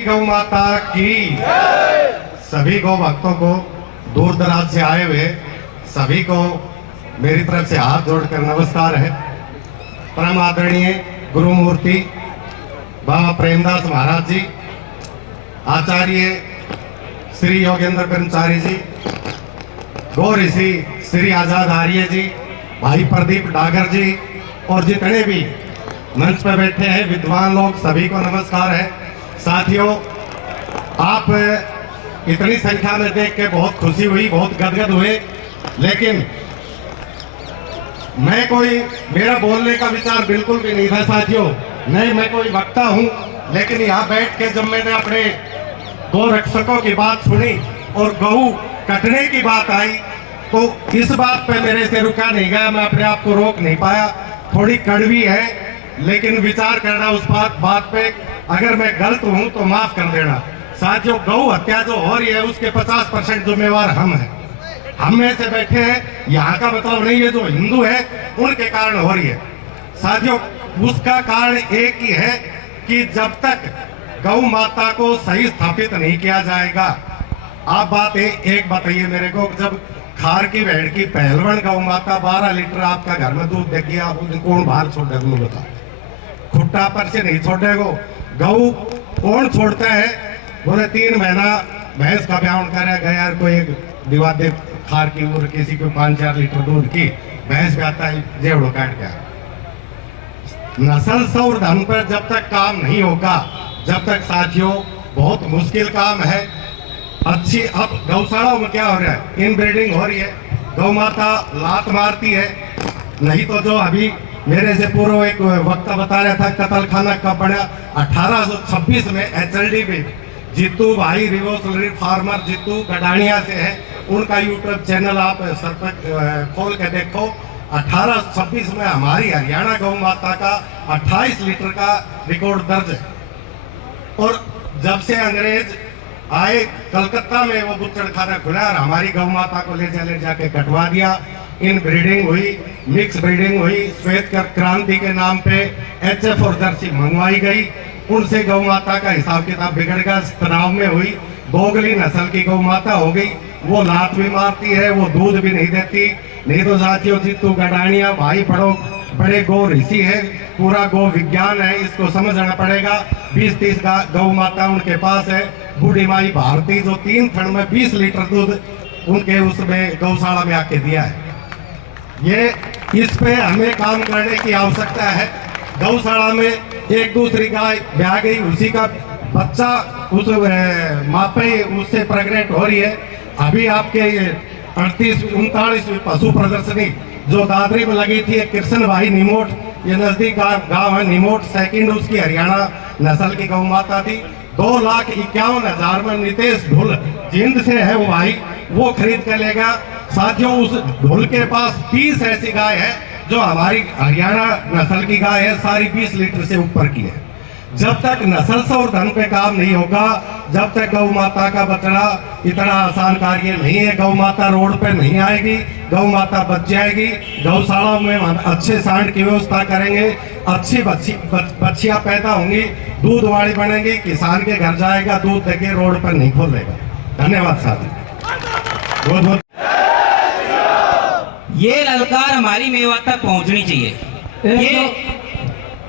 गौ माता की सभी गौ भक्तों को, दूर दराज से आए हुए सभी को मेरी तरफ से हाथ जोड़कर नमस्कार है। परम आदरणीय गुरु मूर्ति बाबा प्रेमदास महाराज जी, आचार्य श्री योगेंद्र ब्रह्मचारी जी, गौ ऋषि श्री आजाद आर्य जी, भाई प्रदीप डागर जी और जितने भी मंच पर बैठे हैं विद्वान लोग, सभी को नमस्कार है। साथियों, आप इतनी संख्या में देख के बहुत खुशी हुई, बहुत गदगद हुए, लेकिन मेरा बोलने का विचार बिल्कुल भी नहीं था साथियों। नहीं, मैं कोई वक्ता हूं, लेकिन यहाँ बैठ के जब मैंने अपने गौ रक्षकों की बात सुनी और गऊ कटने की बात आई तो इस बात पे मेरे से रुका नहीं गया, मैं अपने आप को रोक नहीं पाया। थोड़ी कड़वी है, लेकिन विचार करना उस बात पे, अगर मैं गलत हूं तो माफ कर देना। साथियों, गौ हत्या जो हो रही है उसके 50% जिम्मेवार हम हैं। हम में से बैठे हैं, यहाँ का मतलब नहीं है, जो हिंदू है उनके कारण हो रही है। साथियों, उसका कारण एक ही है कि जब तक गौ माता को सही स्थापित नहीं किया जाएगा। आप बात एक बताइए मेरे को, जब खार की भेड़ की पहलवान गौ माता 12 लीटर आपका घर में दूध देगी, आप कौन बाहर छोड़ देगा? बता, खुट्टा पर से नहीं छोड़ेगो। गऊ कौन छोड़ता है? बोले 3 महीना भैंस का ब्याह करे गया यार, कोई एक दिवा दे खार की और किसी को 5-4 लीटर दूध की भैंस ब्याता है, जेवड़ो काट गया। नस्ल संवर्धन पर जब तक काम नहीं होगा, जब तक साथियों बहुत मुश्किल काम है। अच्छी अब गौशालाओं में क्या हो रहा है? इनब्रीडिंग हो रही है, गौ माता लात मारती है। नहीं तो जो अभी मेरे से पूर्व एक वक्ता बता रहा था कतल खाना कब बना, 1826 में HLD में जीतू भाई रिवोल्यूशनरी फार्मर जीतू गडानिया से है, उनका यूट्यूब चैनल आप खोल के देखो। 1826 में हमारी हरियाणा गौ माता का 28 लीटर का रिकॉर्ड दर्ज है। और जब से अंग्रेज आए कलकत्ता में वो बुच्चड़ खाना खुला और हमारी गौ माता को ले जाके कटवा दिया। इन ब्रीडिंग हुई, मिक्स ब्रीडिंग हुई, श्वेत क्रांति के नाम पे HF और जर्सी मंगवाई गई। उनसे गौ माता का हिसाब किताब बिगड़ गया, तनाव में हुई। दोगली नस्ल की गौ माता हो गई, वो लात भी मारती है, वो दूध भी नहीं देती। नहीं तो साथियों, जीतू गडानिया भाई बड़े गौ ऋषि है, पूरा गौ विज्ञान है, इसको समझना पड़ेगा। 20-30 गौ माता उनके पास है। बूढ़ी माई भारती जो 3 थन में 20 लीटर दूध उनके उसमें गौशाला में आके दिया है। ये इस पे हमें काम करने की आवश्यकता है। गौशाला में एक दूसरी गाय ब्याह गई, उसी का बच्चा उस मापे उससे प्रेग्नेंट हो रही है। अभी आपके 38-39 पशु प्रदर्शनी जो दादरी में लगी थी, कृष्ण भाई निमोट, ये नजदीक गांव है निमोट, सेकंड उसकी हरियाणा नस्ल की गौ माता थी। 2,51,000 में नितेश ढुल जिंद से है वो भाई, वो खरीद कर लेगा। साथियों, उस ढुल के पास 30 ऐसी गाय है जो हमारी हरियाणा नस्ल की गाय है, सारी 20 लीटर से ऊपर की है। जब तक नस्ल संवर्धन पे काम नहीं होगा, जब तक गौ माता का बचना इतना आसान कार्य नहीं है। गौ माता रोड पे नहीं आएगी, गौ माता बच जाएगी। गौशालाओं में अच्छे सांड की व्यवस्था करेंगे, अच्छी बच्चियां पैदा होंगी, दूध वाली बनेगी, किसान के घर जाएगा, दूध देके रोड पर नहीं खोलेगा। धन्यवाद साथी, बहुत बहुत। ये ललकार हमारी मेवा तक पहुंचनी चाहिए। ये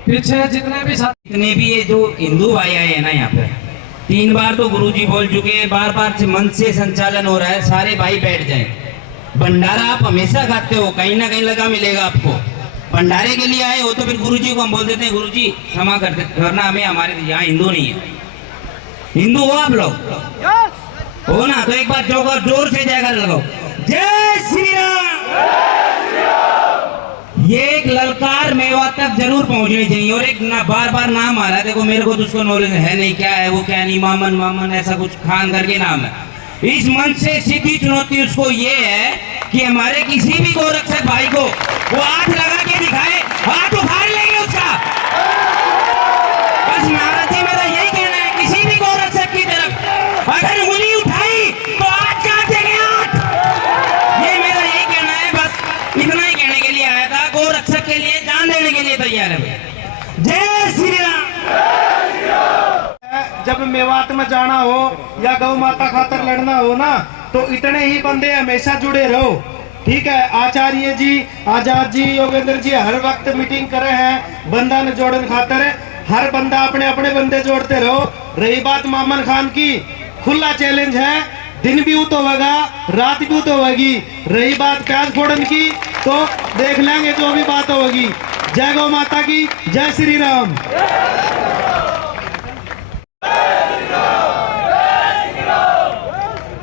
पीछे जितने भी ये जो हिंदू भाई आए हैं ना, यहाँ पे 3 बार तो गुरुजी बोल चुके हैं, बार मंच से संचालन हो रहा है, सारे भाई बैठ जाएं। भंडारा आप हमेशा खाते हो, कहीं ना कहीं लगा मिलेगा आपको। भंडारे के लिए आए हो तो फिर गुरुजी को हम बोल देते हैं, गुरुजी क्षमा करना हमें, हमारे यहाँ हिंदू नहीं है। हिंदू हो आप लोग? हो ना? तो एक बार जोर से जयकार लगाओ, जय श्री राम। ये एक ललकार मेवा तक जरूर पहुंचनी चाहिए। और एक बार नाम आ रहा है, देखो मेरे को तो उसको नॉलेज है नहीं, क्या है वो, क्या नहीं, मामन ऐसा कुछ खान करके नाम है। इस मंच से सीधी चुनौती उसको ये है कि हमारे किसी भी गोरक्षक भाई को वो हाथ लगा के दिखाए, हाथ उखाड़ लेंगे उसका। बस महाराज जी, मेरा यही कहना है, किसी भी गोरक्षक की तरफ अगर उंगली उठाई तो हाथ काट देंगे, हाथ। ये मेरा यही कहना है, बस इतना ही कहने के लिए आया था। गोरक्षक के लिए जान देने के लिए तैयार है। जय श्री राम। जब मेवात में जाना हो या गौ माता खातर लड़ना हो ना, तो इतने ही बंदे हमेशा जुड़े रहो। ठीक है, आचार्य जी, आजाद जी, योगेंद्र जी हर वक्त मीटिंग करे हैं बंदा ने जोड़न खातर। हर बंदा अपने अपने बंदे जोड़ते रहो। रही बात मामन खान की, खुला चैलेंज है, दिन भी तो होगा, रात भी तो होगी। रही बात प्याज फोड़न की, तो देख लेंगे जो भी बात होगी। जय गौ माता की, जय श्री राम।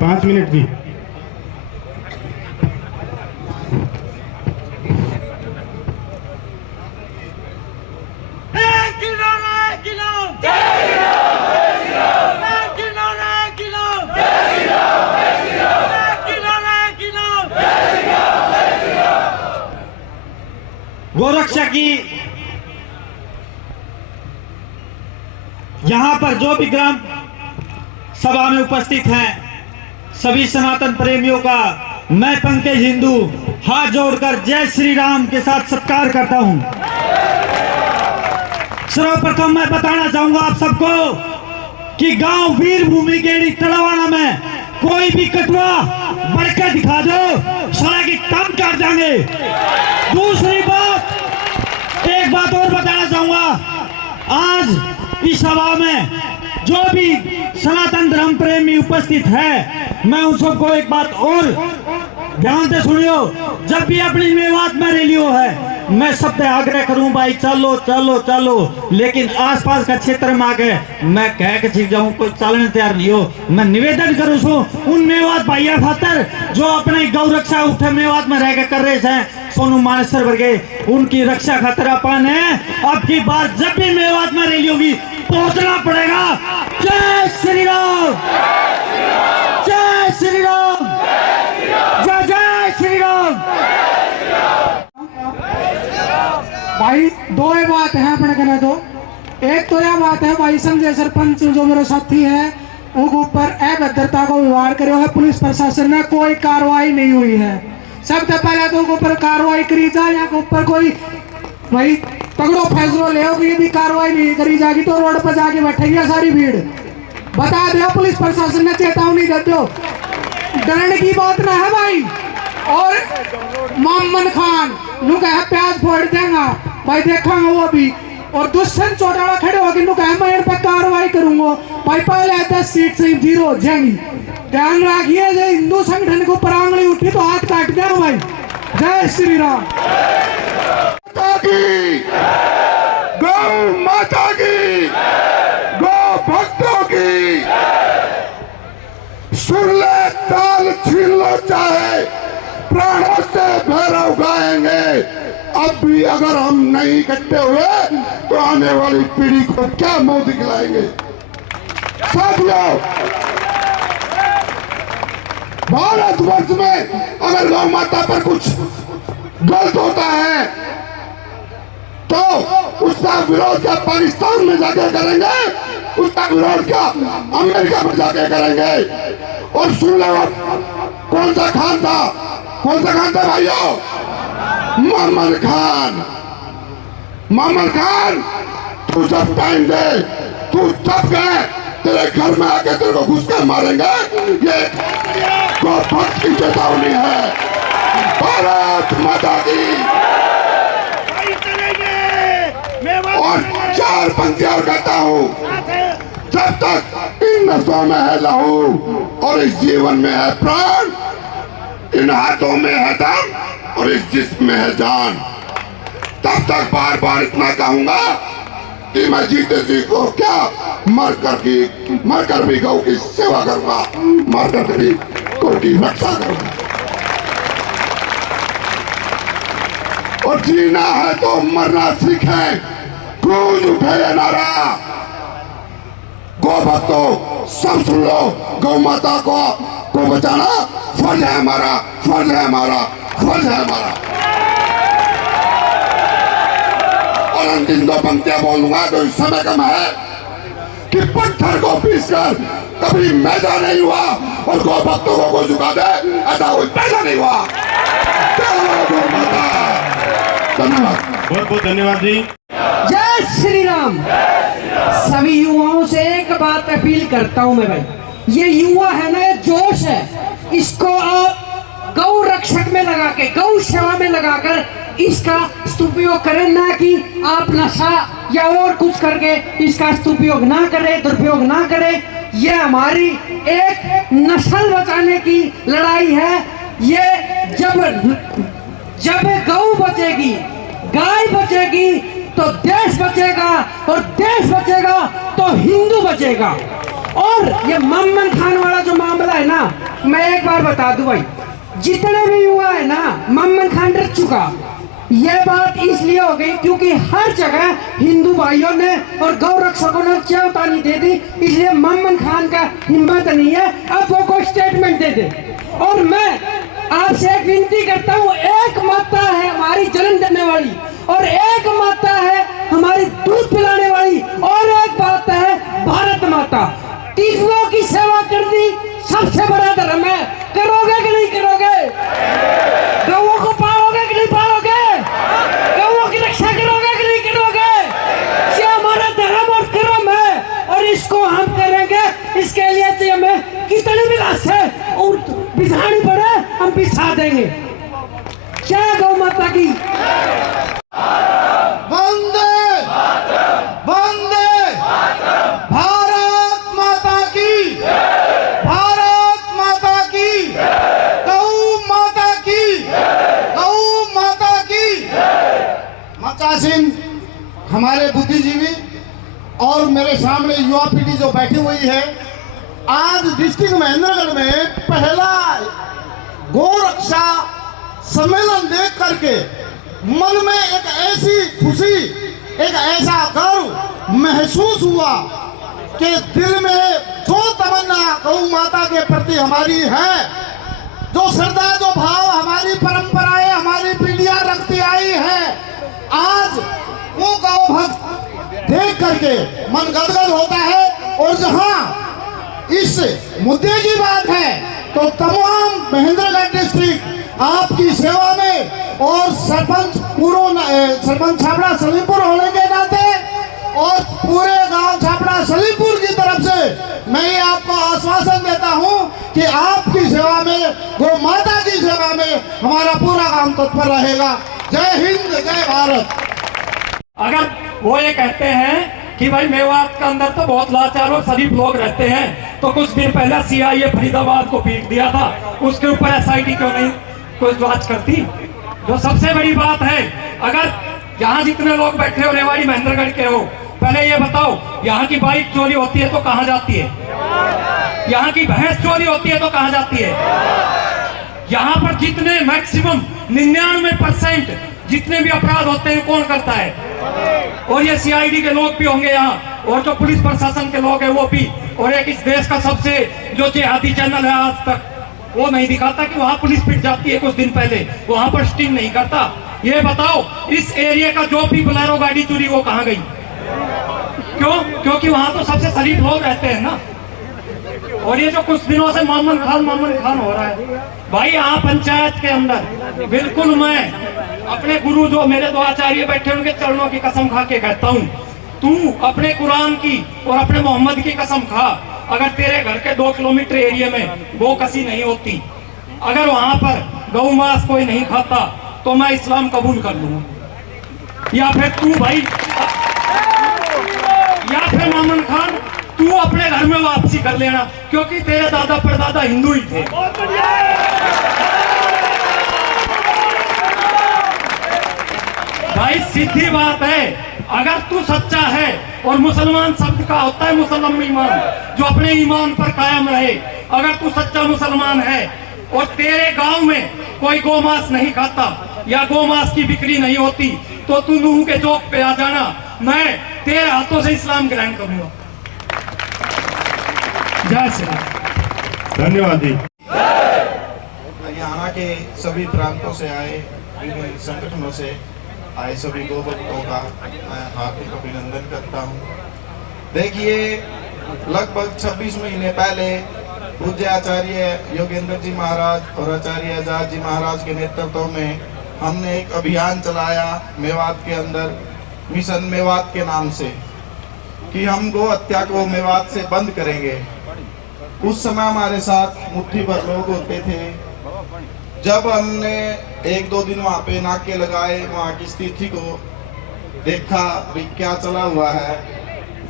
5 मिनट की। गोरक्षा की यहाँ पर जो भी ग्राम सभा में उपस्थित हैं, सभी सनातन प्रेमियों का मैं पंकज हिंदू हाथ जोड़कर जय श्री राम के साथ सत्कार करता हूं। सर्वप्रथम मैं बताना चाहूंगा आप सबको कि गांव वीरभूमि के तड़वाना में कोई भी कटुआ बढ़कर दिखा दो, सारा की काम कर जाएंगे। दूसरी बात, एक बात और बताना चाहूंगा, आज इस सभा में जो भी सनातन धर्म प्रेमी उपस्थित है, मैं उन सबको एक बात और ध्यान से सुनियो। जब भी अपनी मेवात में रैली हो है, मैं सबसे आग्रह करूं भाई चलो चलो चलो, लेकिन आसपास का क्षेत्र में आके मैं कह के चीज जाऊं, कोई चलने तैयार नहीं हो। मैं निवेदन करूं सो उन मेवात भाइयों खातर जो अपने गौ रक्षा उठे मेवात में रह के कर रहे हैं, सोनू मानेसर वर्गे, उनकी रक्षा खातर अपन है। अब की बार जब भी मेवात में रैली होगी पहुंचना पड़ेगा। जय श्री राम, जय श्री राम, जय जय श्री राम। भाई दो ही बात है अपने कहने तो। एक तो यह बात है भाई, संजय सरपंच जो मेरे साथी है उनके ऊपर अभद्रता का व्यवहार करे है पुलिस प्रशासन ने, कोई कार्रवाई नहीं हुई है। सबसे पहले तो उनके ऊपर कार्रवाई करी जाए, या ऊपर कोई भाई तगड़ो फैसला ले, यदि कार्रवाई नहीं करी जाएगी तो रोड पर जाके बैठेगी सारी भीड़। बता दो पुलिस प्रशासन ने चेतावनी दे दो, डरने की बात ना है भाई। और मोहम्मद खान नु कहे प्याज फोड़ देगा भाई, देखेंगे वो भी। और दुष्यंत चौटाला खड़े होगी नु कहे मैं इन पर कार्रवाई करूंगा भाई, पहले 10 सीट से 0 हो जाएंगी। ध्यान रखिए, जो हिंदू संगठन को पर आंगली उठी तो हाथ काट देगा भाई। जय श्री राम। गौ माता की, गौ भक्तों की, सुन ले ताल छीन लो चाहे प्राणों से भैरव गाएंगे। अब भी अगर हम नहीं इकट्ठे हुए तो आने वाली पीढ़ी को क्या मुंह दिखलाएंगे। साथियों, भारतवर्ष में अगर गौ माता पर कुछ गलत होता है तो उसका विरोध क्या पाकिस्तान में जाके करेंगे, उसका विरोध क्या अमेरिका में जाके करेंगे। और सुन लो, कौन सा खान था, कौन सा खान था भाइयों? मोहम्मद खान। मोहम्मद खान, तू जब टाइम दे, तू जब गए तेरे घर में आके तेरे को घुस कर मारेंगे। ये गौ भक्त की चेतावनी है। भारत माता की। और 4 पंक्तियां और कहता हूँ, जब तक इन नसों में है लहू और इस जीवन में है प्राण, इन हाथों में है दम और इस जिस्म में है जान, तब तक बार बार इतना कहूंगा कि मैं जीते जी को क्या मर कर भी गौ की सेवा करूंगा, मर कर भी गौ की रक्षा करूंगा। और जीना है तो मरना सीखें, क्रूज उठे ये नारा। गौ भक्तों सब सुन लो, गौ माता को बचाना फर्ज है हमारा, फर्ज है हमारा, फर्ज है हमारा। और अंतिम 2 पंक्तियां बोलूंगा तो इस समय कम है कि पत्थर को पीसकर कभी मैदा नहीं हुआ और गौ भक्तों को झुका दे ऐसा कोई पैदा नहीं हुआ। धन्यवाद, बहुत बहुत धन्यवाद जी। जय जय श्री राम। सभी युवाओं से एक बात अपील करता हूं मैं भाई, ये युवा है ना, ये जोश है, इसको आप गौ रक्षक में लगा के, गौ सेवा में लगाकर इसका उपयोग करें, ना कि आप नशा या और कुछ करके इसका उपयोग ना करें, दुरुपयोग ना करें। ये हमारी एक नस्ल बचाने की लड़ाई है। ये जब गौ बचेगी, गाय बचेगी तो देश बचेगा, और देश बचेगा तो हिंदू बचेगा। और ये मोहम्मद खान वाला जो मामला है ना, मैं एक बार बता दूं भाई, जितने भी युवा है ना, मोहम्मद खान डर चुका। ये बात इसलिए हो गई क्योंकि हर जगह हिंदू भाइयों ने और गौ रक्षकों ने चेतावनी दे दी, इसलिए मोहम्मद खान का हिम्मत नहीं है अब वो कोई स्टेटमेंट दे दे। और मैं आपसे एक विनती करता हूँ, एक माता है हमारी जन्म देने वाली, और एक माता है हमारी दूध पिलाने वाली, और एक बात है भारत माता। तीनों की सेवा कर दी सबसे बड़ा धर्म है। करोगे कि नहीं करोगे? गौओं को पाओगे कि नहीं पाओगे? गौओं की रक्षा करोगे कि नहीं करोगे? ये हमारा धर्म और कर्म है, और इसको हम करेंगे। इसके लिए तो हमें कितनी भी रास्ते और बिछानी पड़े हम बिछा देंगे। जय गौ माता की। वंदे वंदे भारत माता की, भारत माता की, गौ माता की, गौ माता की। मचासिन हमारे बुद्धिजीवी और मेरे सामने युवा पीढ़ी जो बैठी हुई है, आज डिस्ट्रिक्ट महेंद्रगढ़ में पहला गौ रक्षा सम्मेलन देख करके मन में एक ऐसी खुशी, एक ऐसा गर्व महसूस हुआ कि दिल में जो तमन्ना गौ माता के प्रति हमारी है, जो श्रद्धा, जो भाव हमारी परंपराएं, हमारी पीढ़ियां रखती आई है, आज वो गौ भक्त देख करके मन गदगद होता है। और जहां इस मुद्दे की बात है तो तमाम महेंद्रगढ़ डिस्ट्रिक्ट आपकी सेवा में, और सरपंच छापड़ा सलीमपुर होने के नाते और पूरे गांव छापड़ा सलीमपुर की तरफ से मैं ये आपको आश्वासन देता हूं कि आपकी सेवा में, गौ माता की सेवा में हमारा पूरा काम तत्पर रहेगा। जय हिंद, जय भारत। अगर वो ये कहते हैं कि भाई मेवात के अंदर तो बहुत लाचार और शरीफ लोग रहते हैं, तो कुछ दिन पहले सीआईए फरीदाबाद को पीट दिया था, उसके ऊपर एसआईटी क्यों नहीं कोई जांच करती? जो सबसे बड़ी बात है, अगर यहाँ जितने लोग बैठे हो रेवाड़ी महेंद्रगढ़ के हो, पहले ये बताओ, यहाँ की बाइक चोरी होती है तो कहाँ जाती है? यहाँ की भैंस चोरी होती है तो कहाँ जाती है? यहाँ पर जितने मैक्सिमम 99% जितने भी अपराध होते हैं कौन करता है? और ये सीआईडी के लोग भी होंगे यहाँ, और जो पुलिस प्रशासन के लोग हैं वो भी, और एक इस देश का सबसे जो जिहादी चैनल है आज तक, वो नहीं दिखाता कि वहां पुलिस पिट जाती है कुछ दिन पहले, वहां पर स्टिंग नहीं करता। ये बताओ, इस एरिया का जो भी बोलेरो गाड़ी चोरी वो कहाँ गई? क्यों? क्योंकि वहां तो सबसे शरीफ लोग रहते हैं ना। और ये जो कुछ दिनों से मोहम्मद खान हो रहा है भाई, यहाँ पंचायत के अंदर बिल्कुल मैं अपने गुरु जो मेरे दो आचार्य बैठे उनके चरणों की कसम खा के कहता हूँ, तू अपने कुरान की और अपने मोहम्मद की कसम खा, अगर तेरे घर के 2 किलोमीटर एरिया में गौ कसी नहीं होती, अगर वहां पर गौ मांस कोई नहीं खाता, तो मैं इस्लाम कबूल कर लूंगा। या फिर तू भाई, या फिर मोहम्मद खान तू अपने घर में वापसी कर लेना, क्योंकि तेरे दादा परदादा हिंदू ही थे। भाई सीधी बात है, अगर तू सच्चा है, और मुसलमान शब्द का होता है मुसलमान ईमान, जो अपने ईमान पर कायम रहे, अगर तू सच्चा मुसलमान है और तेरे गांव में कोई गोमांस नहीं खाता या गोमांस की बिक्री नहीं होती, तो तू नूह के चौक पे आ जाना, मैं तेरे हाथों से इस्लाम ग्रहण करूंगा। जय श्री राम। धन्यवाद जी। हरियाणा के सभी प्रांतों से आए, विभिन्न संगठनों से आए सभी गौ भक्तों का मैं हार्दिक अभिनंदन करता हूँ। देखिए, लगभग 26 महीने पहले पूज्य आचार्य योगेंद्र जी महाराज और आचार्य आजाद जी महाराज के नेतृत्व में हमने एक अभियान चलाया मेवात के अंदर, मिशन मेवात के नाम से कि हम गो हत्या को मेवात से बंद करेंगे। उस समय हमारे साथ मुट्ठी भर लोग होते थे। जब हमने 1-2 दिन वहाँ पे नाके लगाए, वहाँ की स्थिति को देखा भी क्या चला हुआ है,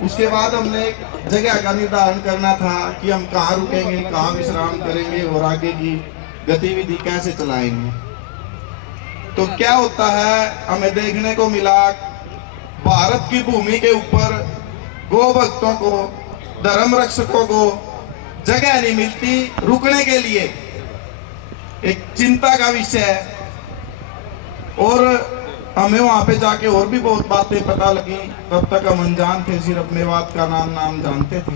उसके बाद हमने एक जगह का निर्धारण करना था कि हम कहाँ रुकेंगे, कहाँ विश्राम करेंगे और आगे की गतिविधि कैसे चलाएंगे। तो क्या होता है, हमें देखने को मिला भारत की भूमि के ऊपर गौ भक्तों को, धर्म रक्षकों को जगह नहीं मिलती रुकने के लिए। एक चिंता का विषय है। और हमें वहां पे जाके और भी बहुत बातें पता लगी। तब तक हम अनजान थे, सिर्फ मेवात का नाम जानते थे।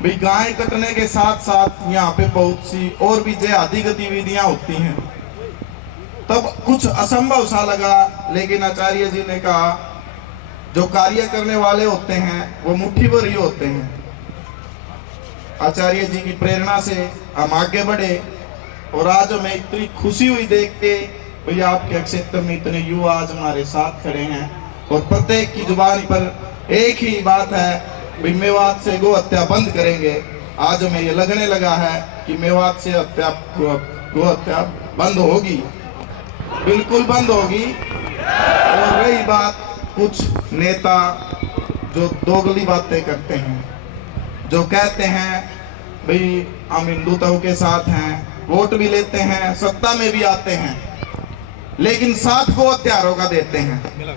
भाई गाय कटने के साथ साथ यहाँ पे बहुत सी और भी जिहादी गतिविधियां होती हैं। तब कुछ असंभव सा लगा, लेकिन आचार्य जी ने कहा जो कार्य करने वाले होते हैं वो मुट्ठी भर ही होते हैं। आचार्य जी की प्रेरणा से हम आगे बढ़े और आज हमें इतनी खुशी हुई देख के, भैया आपके क्षेत्र में इतने युवा आज हमारे साथ खड़े हैं और प्रत्येक की जुबान पर एक ही बात है, भाई मेवात से गो हत्या बंद करेंगे। आज हमें ये लगने लगा है कि मेवात से गो हत्या बंद होगी, बिल्कुल बंद होगी। और रही बात कुछ नेता जो दोगली बातें करते हैं, जो कहते हैं भाई हम हिंदुत्व के साथ हैं, वोट भी लेते हैं, सत्ता में भी आते हैं, लेकिन साथ को हत्यारों का देते हैं।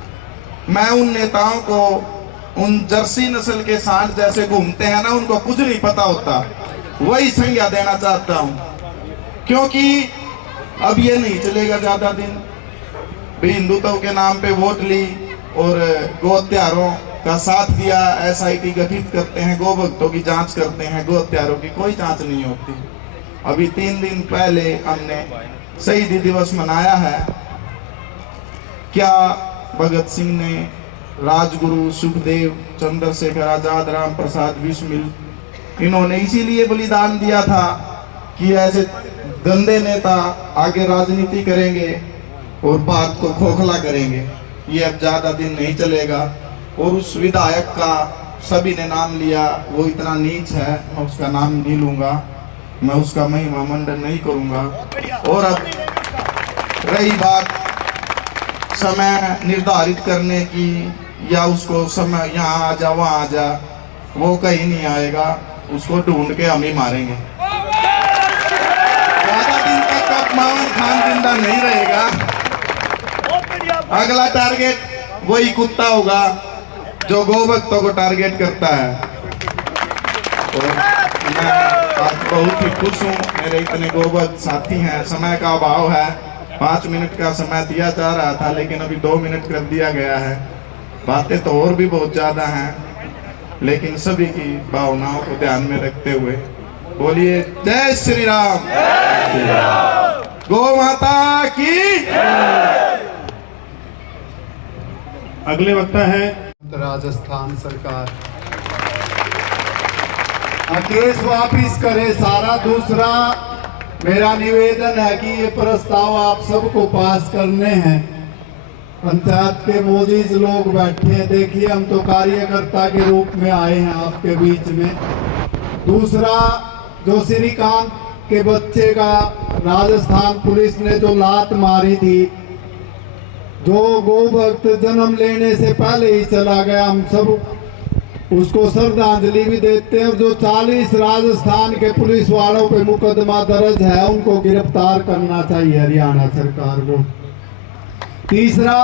मैं उन नेताओं को, उन जर्सी नस्ल के सांड जैसे घूमते हैं ना, उनको कुछ नहीं पता होता, वही संज्ञा देना चाहता हूं। क्योंकि अब ये नहीं चलेगा ज्यादा दिन, भी हिंदुत्व के नाम पे वोट ली और गो हत्यारों का साथ दिया, SIT गठित करते हैं, गो भक्तों की जांच करते हैं, गो हत्यारों की कोई जांच नहीं होती। अभी 3 दिन पहले हमने शहीदी दिवस मनाया है। क्या भगत सिंह ने, राजगुरु, सुखदेव, चंद्रशेखर आजाद, राम प्रसाद बिस्मिल, इन्होंने इसीलिए बलिदान दिया था कि ऐसे गंदे नेता आगे राजनीति करेंगे और बात को खोखला करेंगे। ये अब ज्यादा दिन नहीं चलेगा। और उस विधायक का सभी ने नाम लिया, वो इतना नीच है, मैं उसका नाम नहीं लूंगा, मैं उसका महिमा मंडन नहीं करूंगा। और अब रही बात समय निर्धारित करने की, या उसको समय यहाँ आ जा वहाँ आ जा, वो कहीं नहीं आएगा, उसको ढूंढ के हम ही मारेंगे। ज्यादा दिन तक अब मामन खान जिंदा नहीं रहेगा। अगला टारगेट वही कुत्ता होगा जो गौ भक्तों को टारगेट करता है। और मैं आज बहुत ही खुश हूँ, मेरे इतने गौ भक्त साथी हैं। समय का अभाव है, 5 मिनट का समय दिया जा रहा था, लेकिन अभी 2 मिनट कर दिया गया है। बातें तो और भी बहुत ज्यादा हैं, लेकिन सभी की भावनाओं को ध्यान में रखते हुए बोलिए जय श्री राम, गौ माता की। अगले वक्ता है राजस्थान सरकार केस वापिस करे सारा। दूसरा मेरा निवेदन है कि ये प्रस्ताव आप सबको पास करने हैं। पंचायत के मोजीज लोग बैठे हैं, देखिए हम तो कार्यकर्ता के रूप में आए हैं आपके बीच में। दूसरा, जो श्रीकांत के बच्चे का राजस्थान पुलिस ने जो लात मारी थी, जो गौ भक्त जन्म लेने से पहले ही चला गया, हम सब उसको श्रद्धांजलि भी देते हैं। और जो 40 राजस्थान के पुलिस वालों पे मुकदमा दर्ज है, उनको गिरफ्तार करना चाहिए हरियाणा सरकार को। तीसरा,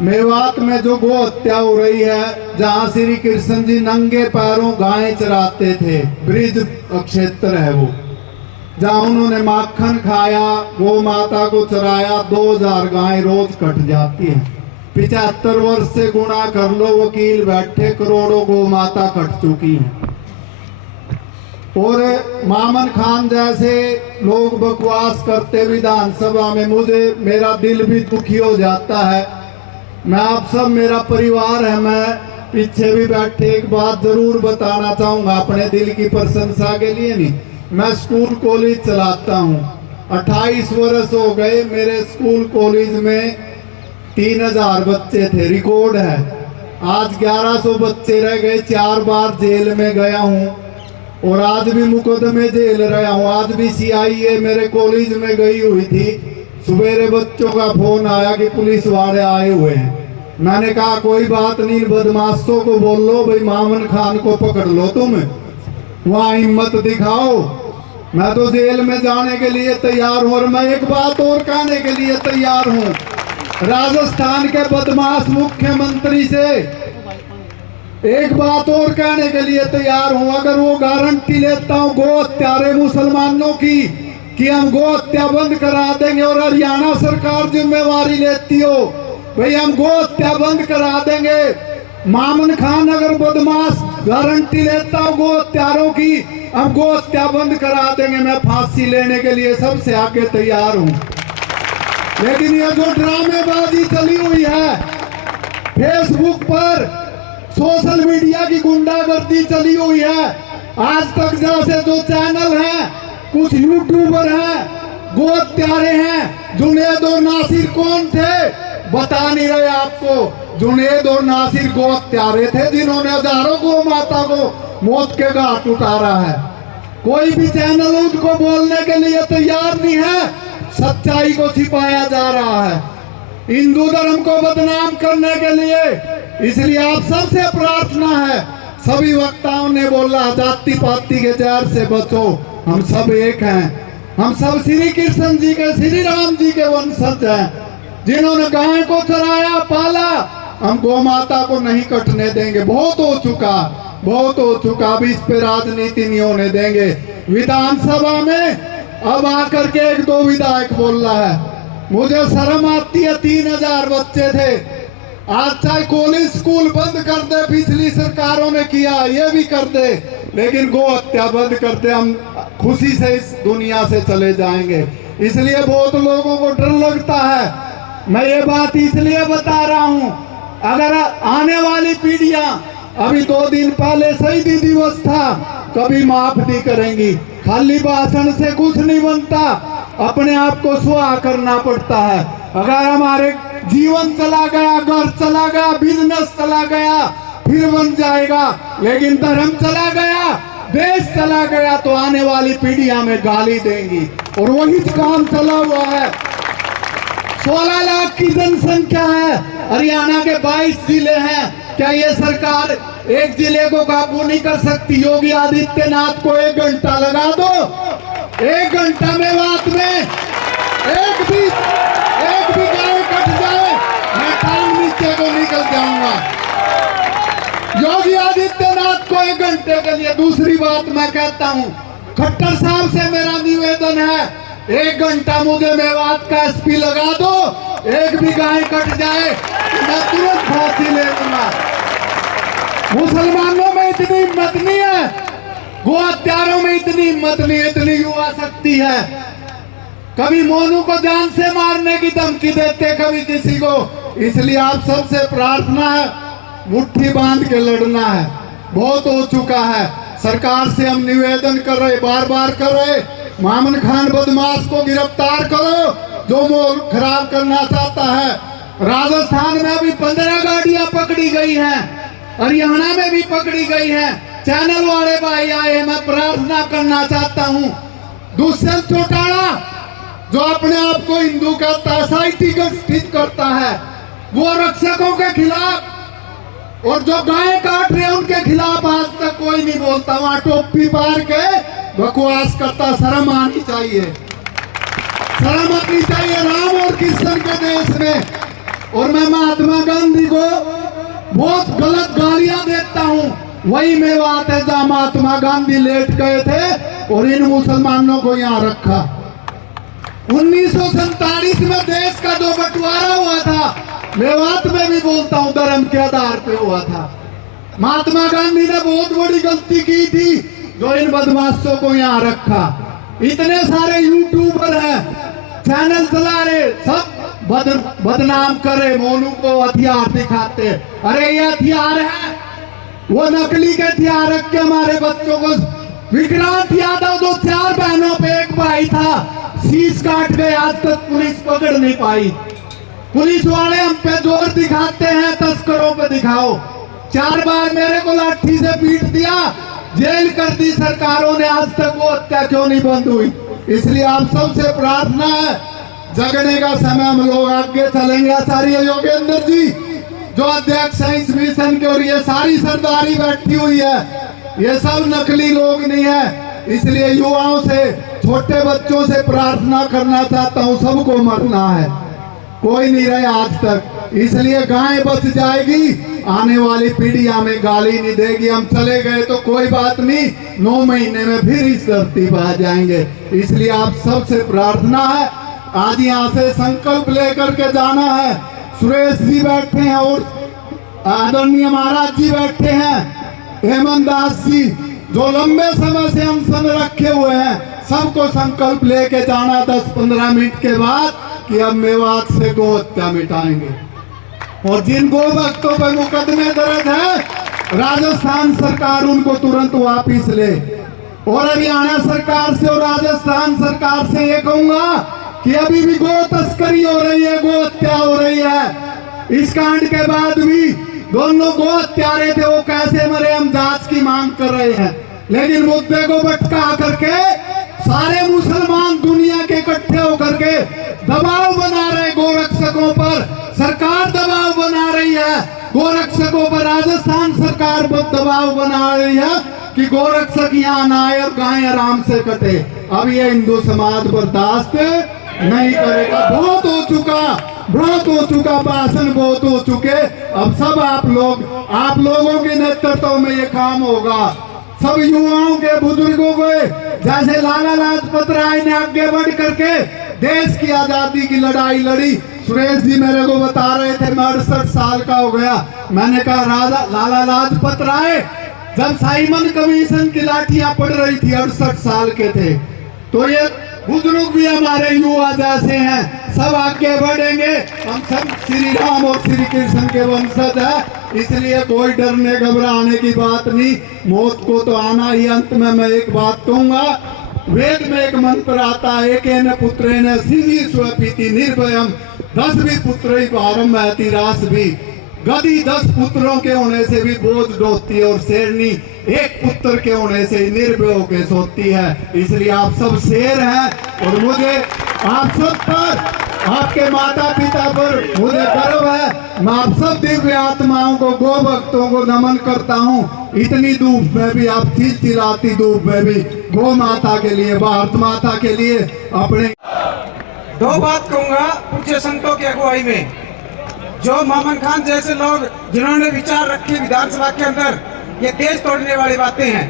मेवात में जो गौ हत्या हो रही है, जहां श्री कृष्ण जी नंगे पैरों गायें चराते थे, ब्रिज क्षेत्र है वो, जहाँ उन्होंने माखन खाया, गौ माता को चराया, 2000 गायें रोज कट जाती हैं। 75 वर्ष से गुणा कर लो, वकील बैठे, करोड़ों गौ माता कट चुकी हैं। और मामन खान जैसे लोग बकवास करते विधानसभा में, मुझे मेरा दिल भी दुखी हो जाता है। मैं आप सब, मेरा परिवार है, मैं पीछे भी बैठे एक बात जरूर बताना चाहूंगा अपने दिल की प्रशंसा के लिए नहीं। मैं स्कूल कॉलेज चलाता हूँ, 28 वर्ष हो गए मेरे स्कूल कॉलेज में 3000 बच्चे थे, रिकॉर्ड है। आज 1100 बच्चे रह गए। 4 बार जेल में गया हूँ और आज भी मुकदमे जेल रहा हूँ। आज भी CIA मेरे कॉलेज में गई हुई थी। सवेरे बच्चों का फोन आया कि पुलिस वाले आए हुए हैं। मैंने कहा कोई बात नहीं, बदमाशों को बोल लो भाई मामन खान को पकड़ लो, तुम वहाँ हिम्मत दिखाओ। मैं तो जेल में जाने के लिए तैयार हूँ। और मैं एक बात और कहने के लिए तैयार हूँ, राजस्थान के बदमाश मुख्यमंत्री से एक बात और कहने के लिए तैयार हूं। अगर वो गारंटी लेता हूं गो हत्यारे मुसलमानों की कि हम गो हत्या बंद करा देंगे, और हरियाणा सरकार जिम्मेवारी लेती हो भाई हम गो हत्या बंद करा देंगे, मामन खान अगर बदमाश गारंटी लेता हूं गो हत्यारों की हम गो हत्या बंद करा देंगे, मैं फांसी लेने के लिए सबसे आके तैयार हूं। लेकिन ये जो ड्रामेबाजी चली हुई है फेसबुक पर, सोशल मीडिया की गुंडागर्दी चली हुई है, आज तक जैसे जो चैनल हैं, कुछ यूट्यूबर हैं, गो हत्यारे हैं। जुनेद और नासिर कौन थे बता नहीं रहे आपको। जुनेद और नासिर गो हत्यारे थे जिन्होंने हजारों गो माता को मौत के घाट उतारा है। कोई भी चैनल उनको बोलने के लिए तैयार नहीं है। सच्चाई को छिपाया जा रहा है हिंदू धर्म को बदनाम करने के लिए। इसलिए आप सबसे प्रार्थना है, सभी वक्ताओं ने बोला जाति पाति के जहर से बचो, हम सब एक हैं। हम सब श्री कृष्ण जी के, श्री राम जी के वंशज हैं, जिन्होंने गाय को चराया पाला। हम गौ माता को नहीं कटने देंगे। बहुत हो चुका, बहुत हो चुका। अब इस पे राजनीति नहीं होने देंगे। विधानसभा में अब आकर के 1-2 विधायक बोल रहा है, मुझे शर्म आती है। 3000 बच्चे थे। आज चाहे कॉलेज स्कूल बंद कर दे, पिछली सरकारों ने किया, ये भी कर दे, लेकिन गो हत्या बंद कर दे, हम खुशी से इस दुनिया से चले जाएंगे। इसलिए बहुत लोगों को डर लगता है। मैं ये बात इसलिए बता रहा हूँ, अगर आने वाली पीढ़ियां, अभी 2 दिन पहले शहीदी दिवस था, कभी माफ नहीं करेंगी। खाली भाषण से कुछ नहीं बनता, अपने आप को सुहा करना पड़ता है। अगर हमारे जीवन चला गया, घर चला गया, बिजनेस चला गया, फिर बन जाएगा, लेकिन धर्म चला गया, देश चला गया, तो आने वाली पीढ़ियां में गाली देंगी। और वही काम चला हुआ है। 16 लाख की जनसंख्या है, हरियाणा के 22 जिले हैं। क्या ये सरकार एक जिले को काबू नहीं कर सकती? योगी आदित्यनाथ को 1 घंटा लगा दो, 1 घंटा में बात में एक भी गाय कट जाए, मैं टांग नीचे को निकल जाऊंगा। योगी आदित्यनाथ को 1 घंटे के लिए। दूसरी बात मैं कहता हूं, खट्टर साहब से मेरा निवेदन है, 1 घंटा मुझे मेवात का SP लगा दो, एक भी गाय कट जाए तो मैं तुरंत फांसी ले लूंगा। मुसलमानों में इतनी हिम्मत नहीं है, गो हत्यारों में इतनी हिम्मत नहीं, इतनी युवा शक्ति है। कभी मोनू को जान से मारने की धमकी देते, कभी किसी को। इसलिए आप सबसे प्रार्थना है, मुट्ठी बांध के लड़ना है। बहुत हो चुका है। सरकार से हम निवेदन कर रहे, बार बार कर रहे, मामन खान बदमाश को गिरफ्तार करो जो मोल खराब करना चाहता है। राजस्थान में अभी 15 गाड़ियां पकड़ी गई हैं, हरियाणा में भी पकड़ी गई हैं। चैनल वाले भाई आए, मैं प्रार्थना करना चाहता हूं, दुष्यंत चौटाला जो अपने आप को हिंदू कहता है, SIT गठित करता है, वो रक्षकों के खिलाफ और जो गाय काट रहे हैं उनके खिलाफ आज तक कोई नहीं बोलता। वहां टोपी पार के बकवास करता। शर्म आनी चाहिए, शर्म आनी चाहिए राम और कृष्ण के देश में। और मैं महात्मा गांधी को बहुत गलत गालियां देता हूं। वही मेवात है जहां महात्मा गांधी लेट गए थे और इन मुसलमानों को यहां रखा। 1947 में देश का जो बंटवारा हुआ था, मेवात में भी बोलता हूं, धर्म के आधार पे हुआ था। महात्मा गांधी ने बहुत बड़ी गलती की थी जो इन बदमाशों को यहाँ रखा। इतने सारे यूट्यूबर हैं, चैनल चला रहे, सब बदनाम करे, मोनू को हथियार दिखाते। अरे ये हथियार है, वो नकली के हथियार रख के हमारे बच्चों को। विक्रांत यादव जो 4 बहनों पे एक भाई था, शीश काट गए, आज तक पुलिस पकड़ नहीं पाई। पुलिस वाले हम पे जोर दिखाते हैं, तस्करों पे दिखाओ। 4 बार मेरे को लाठी से पीट दिया, जेल कर दी सरकारों ने, आज तक वो हत्या क्यों नहीं बंद हुई? इसलिए आप सबसे प्रार्थना है, जगने का समय हम लोग आगे चलेंगे। आचार्य योगेंद्र जी जो अध्यक्ष है इस मिशन के, और ये सारी सरदारी बैठी हुई है, ये सब नकली लोग नहीं है। इसलिए युवाओं से, छोटे बच्चों से प्रार्थना करना चाहता हूँ, सबको मरना है, कोई नहीं रहे आज तक। इसलिए गाय बच जाएगी, आने वाली पीढ़ी हमें गाली नहीं देगी। हम चले गए तो कोई बात नहीं, 9 महीने में फिर इस धरती पर आ जाएंगे। इसलिए आप सबसे प्रार्थना है, आज यहाँ से संकल्प लेकर के जाना है। सुरेश जी बैठे हैं और आदरणीय महाराज जी बैठे हैं, हेमंत दास जी जो लंबे समय से अनशन रखे हुए हैं, सबको संकल्प लेके जाना 10-15 मिनट के बाद कि अब मेवात से गो हत्या मिटाएंगे। और जिन गो भक्तों पर मुकदमे दर्ज है, राजस्थान सरकार उनको तुरंत वापिस ले। और हरियाणा सरकार से और राजस्थान सरकार से ये कहूंगा कि अभी भी गो तस्करी हो रही है, गो हत्या हो रही है। इस कांड के बाद भी दोनों गो हत्यारे थे, वो कैसे मरे हम जांच की मांग कर रहे हैं। लेकिन मुद्दे को भटका करके सारे मुसलमान दुनिया के इकट्ठे होकर के दबाव बना रहे गोरक्षकों पर, सरकार दबाव बना रही है गोरक्षकों पर, राजस्थान सरकार पर दबाव बना रही है कि गोरक्षक यहाँ ना आए और गाय आराम से कटे। अब ये हिंदू समाज बर्दाश्त नहीं करेगा। बहुत हो चुका भाषण, बहुत हो चुके। अब सब आप लोगों के नेतृत्व में ये काम होगा। सब युवाओं के, बुजुर्गों के, जैसे लाला लाजपत राय ने आगे बढ़ करके देश की आजादी की लड़ाई लड़ी। सुरेश जी मेरे को बता रहे थे मैं 68 साल का हो गया। मैंने कहा लाला लाजपत राय जब साइमन कमीशन की लाठियां पड़ रही थी 68 साल के थे। तो ये बुजुर्ग भी हमारे युवा जैसे हैं, सब आगे बढ़ेंगे। हम सब श्री राम और श्री कृष्ण के वंशज है, इसलिए कोई डरने घबराने की बात नहीं। मौत को तो आना ही। अंत में मैं एक बात कहूंगा, वेद में एक मंत्र आता है, एकेन पुत्रेण सिंही स्वपीति निर्भयम 10 पुत्र भारम महति रास भी। गधी 10 पुत्रों के होने से भी बोझ ढोती है, और शेरनी 1 पुत्र के होने से निर्भय होकर सोती है। इसलिए आप सब शेर हैं और मुझे आप सब पर, आपके माता पिता पर मुझे गर्व है। मैं आप सब दिव्य आत्माओं को, गो भक्तों को नमन करता हूँ। इतनी धूप में भी, आप चिलचिलाती धूप में भी गो माता के लिए, भारत माता के लिए अपने 2 बात कहूंगा पूज्य संतों की अगुवाई में। जो मामन खान जैसे लोग जिन्होंने विचार रखे विधानसभा के अंदर, ये देश तोड़ने वाली बातें हैं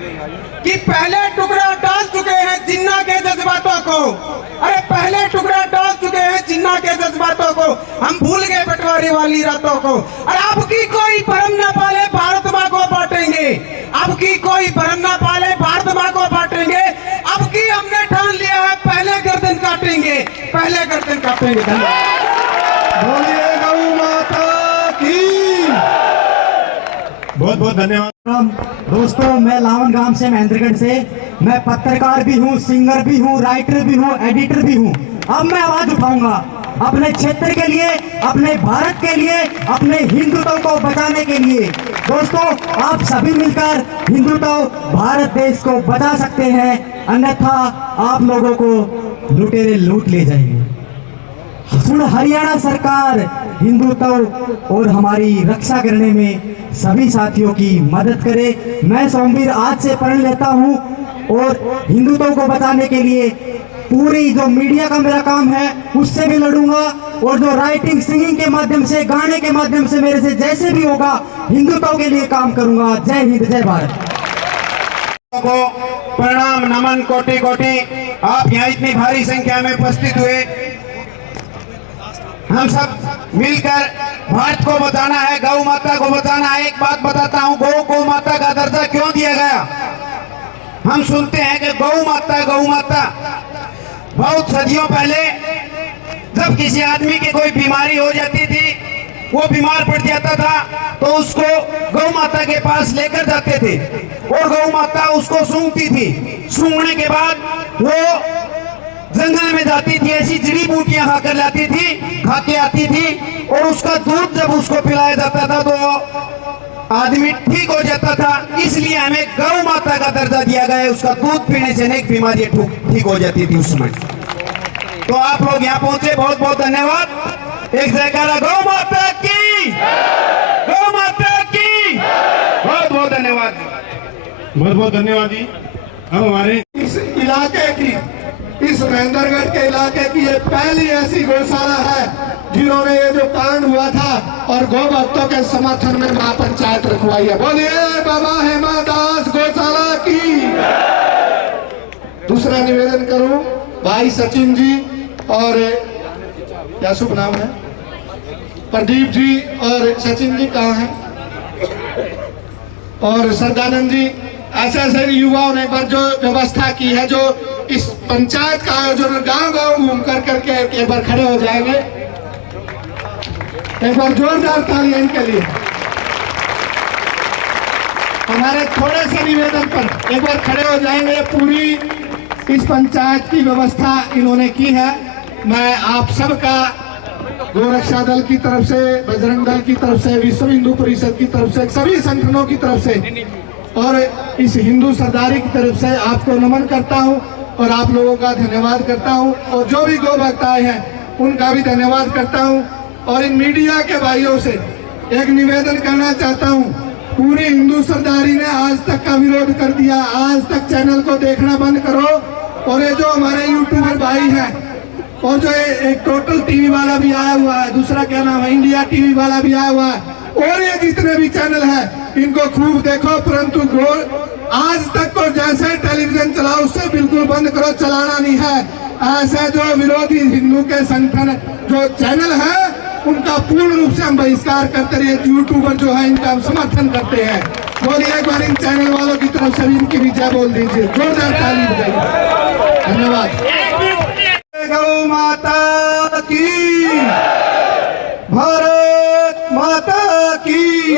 कि पहले टुकड़ा डाल चुके हैं जिन्ना के जज्बातों को। अरे पहले टुकड़ा डाल चुके हैं जिन्ना के जज्बातों को, हम भूल गए बंटवारे वाली रातों को। और अब की कोई भरम न पाले, भारत माँ को बांटेंगे। अब की कोई भरम न पाले, भारत माँ को बांटेंगे। अब की हमने ठान लिया है, पहले गर्दन काटेंगे, पहले गर्दन काटेंगे। धन्यवाद। बोलिए गौ माता की। बहुत बहुत धन्यवाद। दोस्तों, मैं लावन गांव से, महेंद्रगढ़ से। मैं पत्रकार भी हूँ, सिंगर भी हूँ, राइटर भी हूँ, एडिटर भी हूँ। अब मैं आवाज उठाऊंगा अपने क्षेत्र के लिए, अपने भारत के लिए, अपने हिंदुत्व को बचाने के लिए। दोस्तों, आप सभी मिलकर हिंदुत्व, भारत देश को बचा सकते हैं, अन्यथा आप लोगों को लुटेरे लूट ले जाएंगे। सुन, हरियाणा सरकार हिंदुत्व और हमारी रक्षा करने में सभी साथियों की मदद करे। मैं सोमवीर आज से प्रण लेता हूं और हिंदुत्व को बचाने के लिए पूरी जो मीडिया का मेरा काम है उससे भी लड़ूंगा, और जो राइटिंग, सिंगिंग के माध्यम से, गाने के माध्यम से मेरे से जैसे भी होगा हिंदुत्व के लिए काम करूंगा। जय हिंद, जय भारत। को प्रणाम, नमन, कोटि कोटि। आप यहाँ इतनी भारी संख्या में उपस्थित हुए, हम सब मिलकर भारत को बचाना है, गौ माता को बचाना है। एक बात बताता हूँ, गौ माता का दर्जा क्यों दिया गया। हम सुनते हैं कि गौ माता। बहुत सदियों पहले जब किसी आदमी की कोई बीमारी हो जाती थी, वो बीमार पड़ जाता था, तो उसको गौ माता के पास लेकर जाते थे और गौ माता उसको सूंघती थी। सूंघने के बाद वो जंगल में जाती थी, ऐसी जड़ी बूटियां खाकर लाती थी, खा के आती थी, और उसका दूध जब उसको पिलाया जाता था तो आदमी ठीक हो जाता था। इसलिए हमें गौ माता का दर्जा दिया गया है। उसका दूध पीने से अनेक बीमारियां ठीक हो जाती थी उस समय। तो आप लोग यहाँ पहुंचे, बहुत बहुत धन्यवाद। एक जयकारा गौ माता की, गौ माता की, बहुत बहुत धन्यवाद, बहुत बहुत धन्यवाद जी। अब हमारे इस इलाके की, इस महेंद्रगढ़ के इलाके की ये पहली ऐसी गौशाला है जिन्होंने ये जो कांड हुआ था और गौ भक्तों के समर्थन में महापंचायत रखवाई है। बोलिए बाबा हेमादास गौशाला की। दूसरा निवेदन करूं, भाई सचिन जी और क्या शुभ नाम है, प्रदीप जी और सचिन जी कहाँ हैं, और सरदानंद जी, ऐसे ऐसे युवाओं ने पर जो व्यवस्था की है, जो इस पंचायत का आयोजन गांव गांव घूम कर करके एक बार खड़े हो जाएंगे, एक बार जोरदार तालियां इनके लिए। हमारे थोड़े से निवेदन पर एक बार खड़े हो जाएंगे। पूरी इस पंचायत की व्यवस्था इन्होंने की है। मैं आप सबका गोरक्षा दल की तरफ से, बजरंग दल की तरफ से, विश्व हिंदू परिषद की तरफ से, सभी संगठनों की तरफ से और इस हिंदू सरदारी की तरफ से आपको नमन करता हूं और आप लोगों का धन्यवाद करता हूं, और जो भी गौ भक्त आए हैं उनका भी धन्यवाद करता हूं। और इन मीडिया के भाइयों से एक निवेदन करना चाहता हूं, पूरी हिंदू सरदारी ने आज तक का विरोध कर दिया, आज तक चैनल को देखना बंद करो। और ये जो हमारे यूट्यूबर भाई हैं और जो एक टोटल टीवी वाला भी आया हुआ है, दूसरा क्या नाम है, इंडिया टीवी वाला भी आया हुआ है, और ये जितने भी चैनल हैं इनको खूब देखो, परंतु आज तक को जैसे टेलीविजन चलाओ उससे बिल्कुल बंद करो, चलाना नहीं है। ऐसे जो विरोधी हिंदू के संगठन जो चैनल है उनका पूर्ण रूप से हम बहिष्कार करते रहे। यूट्यूबर जो है इनका हम समर्थन करते हैं। बोलिए एक बार इन चैनल वालों की तरफ से भी इनकी भी जय बोल दीजिए, जोरदार ताली बजाइए। धन्यवाद। गौ माता की, भारत माता की,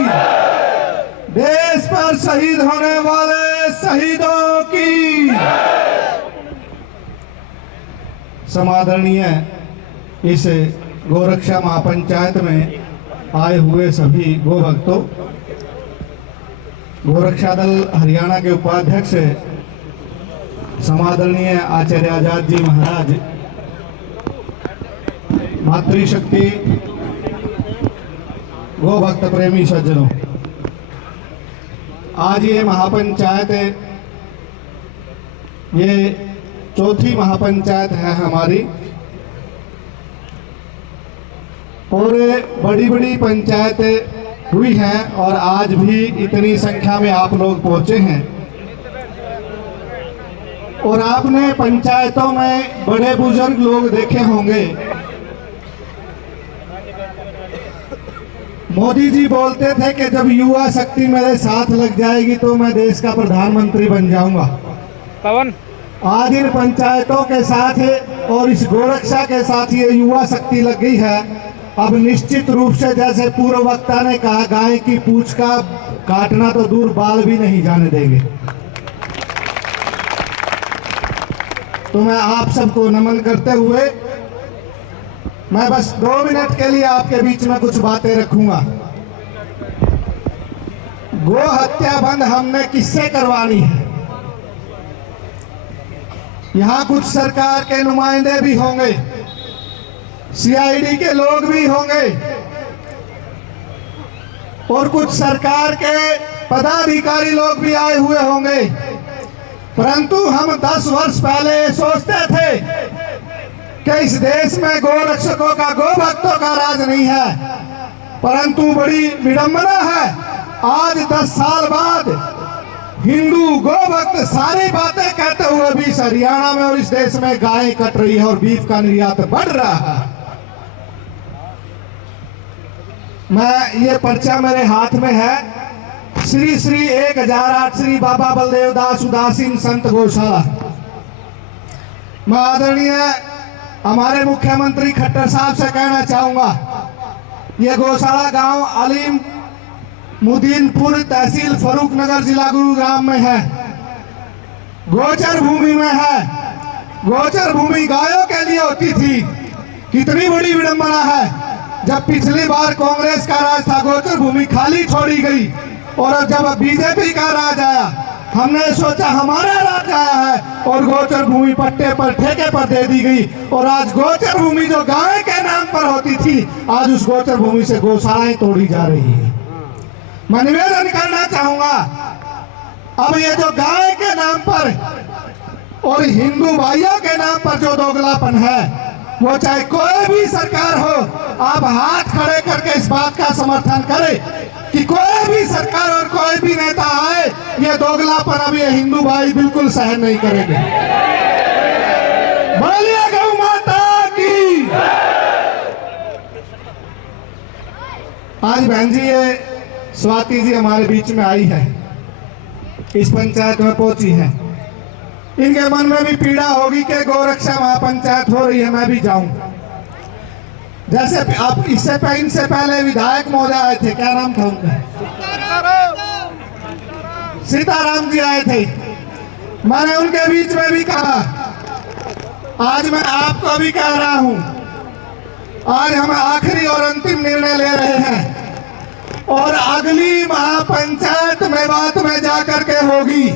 देश पर शहीद होने वाले शहीदों की। समादरणीय इस गोरक्षा महापंचायत में आए हुए सभी गो भक्तों, गोरक्षा दल हरियाणा के उपाध्यक्ष समादरणीय आचार्य आजाद जी महाराज, मातृशक्ति, गो भक्त प्रेमी सज्जनों, आज ये महापंचायत, ये चौथी महापंचायत है हमारी, और बड़ी बड़ी पंचायतें हुई हैं और आज भी इतनी संख्या में आप लोग पहुंचे हैं। और आपने पंचायतों में बड़े बुजुर्ग लोग देखे होंगे। मोदी जी बोलते थे कि जब युवा शक्ति मेरे साथ लग जाएगी तो मैं देश का प्रधानमंत्री बन जाऊंगा। आज इन पंचायतों के साथ और इस गोरक्षा के साथ ये युवा शक्ति लग गई है। अब निश्चित रूप से जैसे पूर्व वक्ता ने कहा, गाय की पूंछ का काटना तो दूर, बाल भी नहीं जाने देंगे। तो मैं आप सबको नमन करते हुए मैं बस 2 मिनट के लिए आपके बीच में कुछ बातें रखूंगा। गो हत्या बंद हमने किससे करवानी है? यहाँ कुछ सरकार के नुमाइंदे भी होंगे, सीआईडी के लोग भी होंगे और कुछ सरकार के पदाधिकारी लोग भी आए हुए होंगे। परंतु हम 10 वर्ष पहले सोचते थे कि इस देश में गोरक्षकों का, गो भक्तों का राज नहीं है। परंतु बड़ी विडंबना है, आज 10 साल बाद हिंदू गो भक्त सारी बातें कहते हुए भी हरियाणा में और इस देश में गायें कट रही है और बीफ का निर्यात बढ़ रहा है। मैं ये पर्चा मेरे हाथ में है, श्री श्री 1008 श्री बाबा बलदेव दास उदासीन संत गौशाला। मैं आदरणीय हमारे मुख्यमंत्री खट्टर साहब से कहना चाहूंगा, ये गौशाला गांव अलीम मुदीनपुर तहसील फरूखनगर जिला गुरुग्राम में है, गोचर भूमि में है। गोचर भूमि गायों के लिए होती थी। कितनी बड़ी विडंबना है, जब पिछली बार कांग्रेस का राज था गोचर भूमि खाली छोड़ी गई, और जब बीजेपी का राज आया हमने सोचा हमारा राज आया है और गोचर भूमि पट्टे पर ठेके पर दे दी गई। और आज गोचर भूमि जो गाय के नाम पर होती थी, आज उस गोचर भूमि से गौशालाएं तोड़ी जा रही है। मैं निवेदन करना चाहूंगा, अब ये जो गाय के नाम पर और हिंदू भाइयों के नाम पर जो दोगलापन है, वो चाहे कोई भी सरकार हो, आप हाथ खड़े करके इस बात का समर्थन करें कि कोई भी सरकार और कोई भी नेता आए, ये दोगलापन अब ये हिंदू भाई बिल्कुल सहन नहीं करेंगे। बोलिए गौ माता की। आज बहन जी ये स्वाति जी हमारे बीच में आई है, इस पंचायत में पहुंची है। इनके मन में भी पीड़ा होगी कि गौरक्षा महापंचायत हो रही है, मैं भी जाऊं। जैसे आप इनसे पहले विधायक महोदय आए थे, क्या नाम था उनका? सीताराम जी आए थे। मैंने उनके बीच में भी कहा, आज मैं आपको भी कह रहा हूं, आज हम आखिरी और अंतिम निर्णय ले रहे हैं और अगली महापंचायत में बात में जाकर के होगी।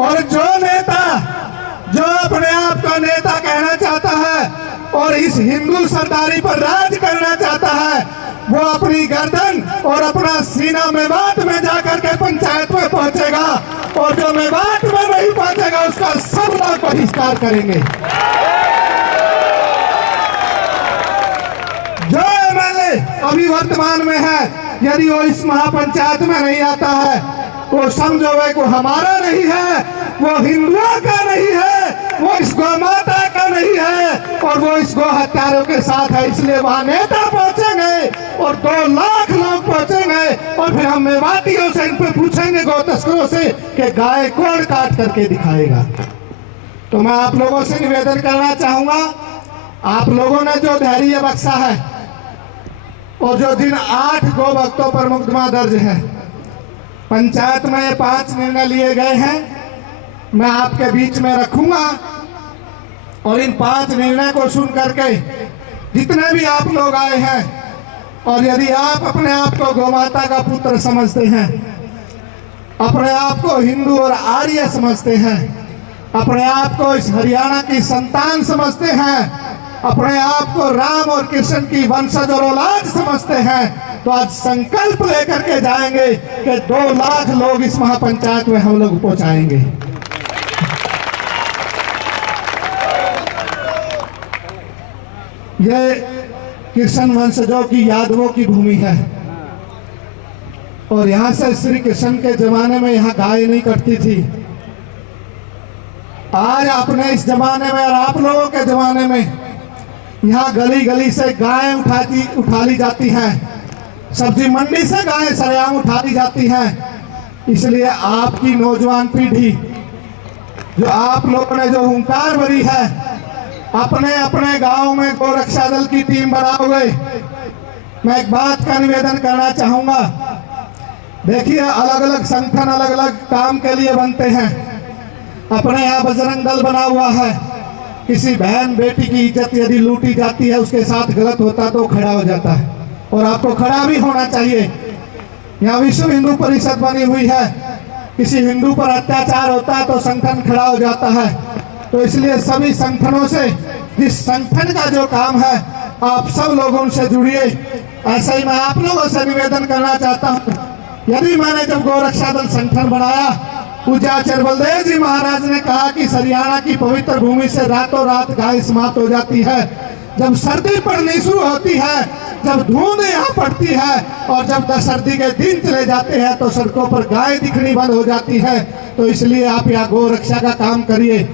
और जो नेता जो अपने आप को नेता कहना चाहता है और इस हिंदू सरदारी पर राज करना चाहता है, वो अपनी गर्दन और अपना सीना मेवात में जाकर के पंचायत में पहुंचेगा, और जो मेवात में नहीं पहुंचेगा उसका सब लोग बहिष्कार करेंगे। जो एमएलए अभी वर्तमान में है, यदि वो इस महापंचायत में नहीं आता है, वो समझो वो हमारा नहीं है, वो हिंदुओं का नहीं है, वो इस गौ माता का नहीं है, और वो इस गौ हत्यारों के साथ है। इसलिए वहां नेता पहुंचेंगे और 2 लाख लोग पहुंचेंगे, और फिर हम मेवातियों से इन पे पूछेंगे, गौ तस्करों से, कि गाय कौन काट करके दिखाएगा। तो मैं आप लोगों से निवेदन करना चाहूंगा, आप लोगों ने जो धैर्य बख्शा है और जो जिन 8 गौ भक्तों पर मुकदमा दर्ज है, पंचायत में 5 निर्णय लिए गए हैं, मैं आपके बीच में रखूंगा, और इन 5 निर्णय को सुन करके जितने भी आप लोग आए हैं, और यदि आप अपने आप को गौ माता का पुत्र समझते हैं, अपने आप को हिंदू और आर्य समझते हैं, अपने आप को इस हरियाणा की संतान समझते हैं, अपने आप को राम और कृष्ण की वंशज और औलाद समझते हैं, तो आज संकल्प लेकर के जाएंगे कि 2 लाख लोग इस महापंचायत में हम लोग पहुंचाएंगे। ये कृष्ण वंशजों की यादवों की भूमि है, और यहाँ से श्री कृष्ण के जमाने में यहाँ गाय नहीं कटती थी। आज अपने इस जमाने में और आप लोगों के जमाने में यहाँ गली गली से गाय उठा ली जाती हैं, सब्जी मंडी से गाय सरेआम उठा ली जाती हैं। इसलिए आपकी नौजवान पीढ़ी, जो आप लोगों ने जो हुंकार भरी है, अपने अपने गांव में गौरक्षा दल की टीम बनाओगे। मैं एक बात का निवेदन करना चाहूंगा, देखिए अलग अलग संगठन अलग अलग काम के लिए बनते हैं। अपने यहाँ बजरंग दल बना हुआ है, किसी बहन बेटी की इज्जत यदि लूटी जाती है, उसके साथ गलत होता तो खड़ा हो जाता है, और आपको खड़ा भी होना चाहिए। यहाँ विश्व हिंदू परिषद बनी हुई है, किसी हिंदू पर अत्याचार होता है तो संगठन खड़ा हो जाता है। तो इसलिए सभी संगठनों से, जिस संगठन का जो काम है, आप सब लोगों से जुड़िए। ऐसा ही मैं आप लोगों से निवेदन करना चाहता हूँ, यदि मैंने जब गौरक्षा दल संगठन बनाया, पूज्य आचार्य बलदेव जी महाराज ने कहा कि हरियाणा की पवित्र भूमि से रातों रात गाय समाप्त हो जाती है। जब सर्दी पड़नी शुरू होती है, जब धुंध यहाँ पड़ती है, और जब सर्दी के दिन चले जाते हैं, तो सड़कों पर गाय दिखनी बंद हो जाती है। तो इसलिए आप यहाँ गौ रक्षा का काम करिए।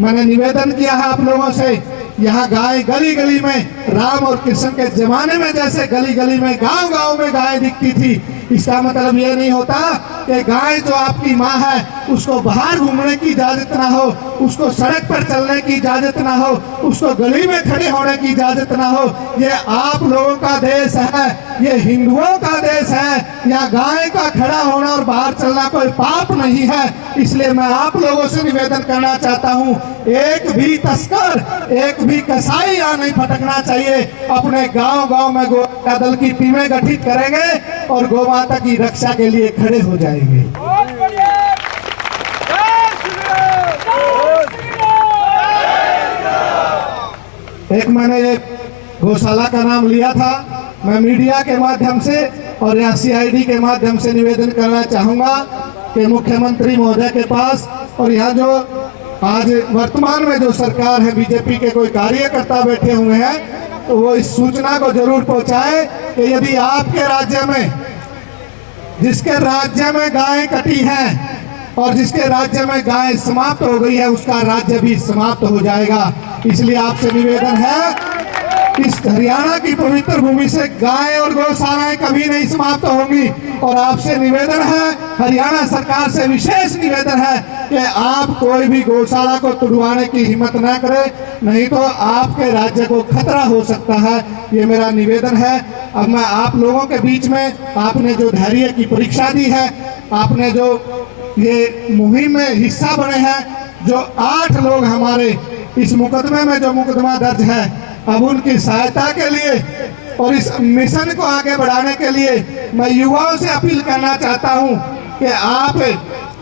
मैंने निवेदन किया है आप लोगों से, यहाँ गाय गली गली में, राम और कृष्ण के जमाने में जैसे गली गली में, गांव गांव में गाय दिखती थी, इसका मतलब ये नहीं होता कि गाय जो आपकी माँ है उसको बाहर घूमने की इजाजत ना हो, उसको सड़क पर चलने की इजाजत ना हो, उसको गली में खड़े होने की इजाजत ना हो। ये आप लोगों का देश है, ये हिंदुओं का देश है, यहाँ गाय का खड़ा होना और बाहर चलना कोई पाप नहीं है। इसलिए मैं आप लोगों से निवेदन करना चाहता हूँ, एक भी तस्कर, एक भी कसाई यहाँ नहीं भटकना चाहिए। अपने गांव-गांव में गोरक्षा दल की टीमें गठित करेंगे और गौ माता की रक्षा के लिए खड़े हो जाएंगे। एक मैंने एक गौशाला का नाम लिया था, मैं मीडिया के माध्यम से और यहाँ CID के माध्यम से निवेदन करना चाहूँगा कि मुख्यमंत्री महोदय के पास और यहाँ जो आज वर्तमान में जो सरकार है, बीजेपी के कोई कार्यकर्ता बैठे हुए हैं, तो वो इस सूचना को जरूर पहुँचाए कि यदि आपके राज्य में, जिसके राज्य में गायें कटी हैं और जिसके राज्य में गाय समाप्त हो गई है, उसका राज्य भी समाप्त हो जाएगा। इसलिए आपसे निवेदन है, इस हरियाणा की पवित्र भूमि से गाय और गौशालाएं कभी नहीं समाप्त होंगी। और आपसे निवेदन है, हरियाणा सरकार से विशेष निवेदन है कि आप कोई भी गौशाला को तुड़वाने की हिम्मत ना करें, नहीं तो आपके राज्य को खतरा हो सकता है। ये मेरा निवेदन है। अब मैं आप लोगों के बीच में, आपने जो धैर्य की परीक्षा दी है, आपने जो ये मुहिम में हिस्सा बने हैं, जो 8 लोग हमारे इस मुकदमे में जो मुकदमा दर्ज है, अब उनकी सहायता के लिए और इस मिशन को आगे बढ़ाने के लिए मैं युवाओं से अपील करना चाहता हूं कि आप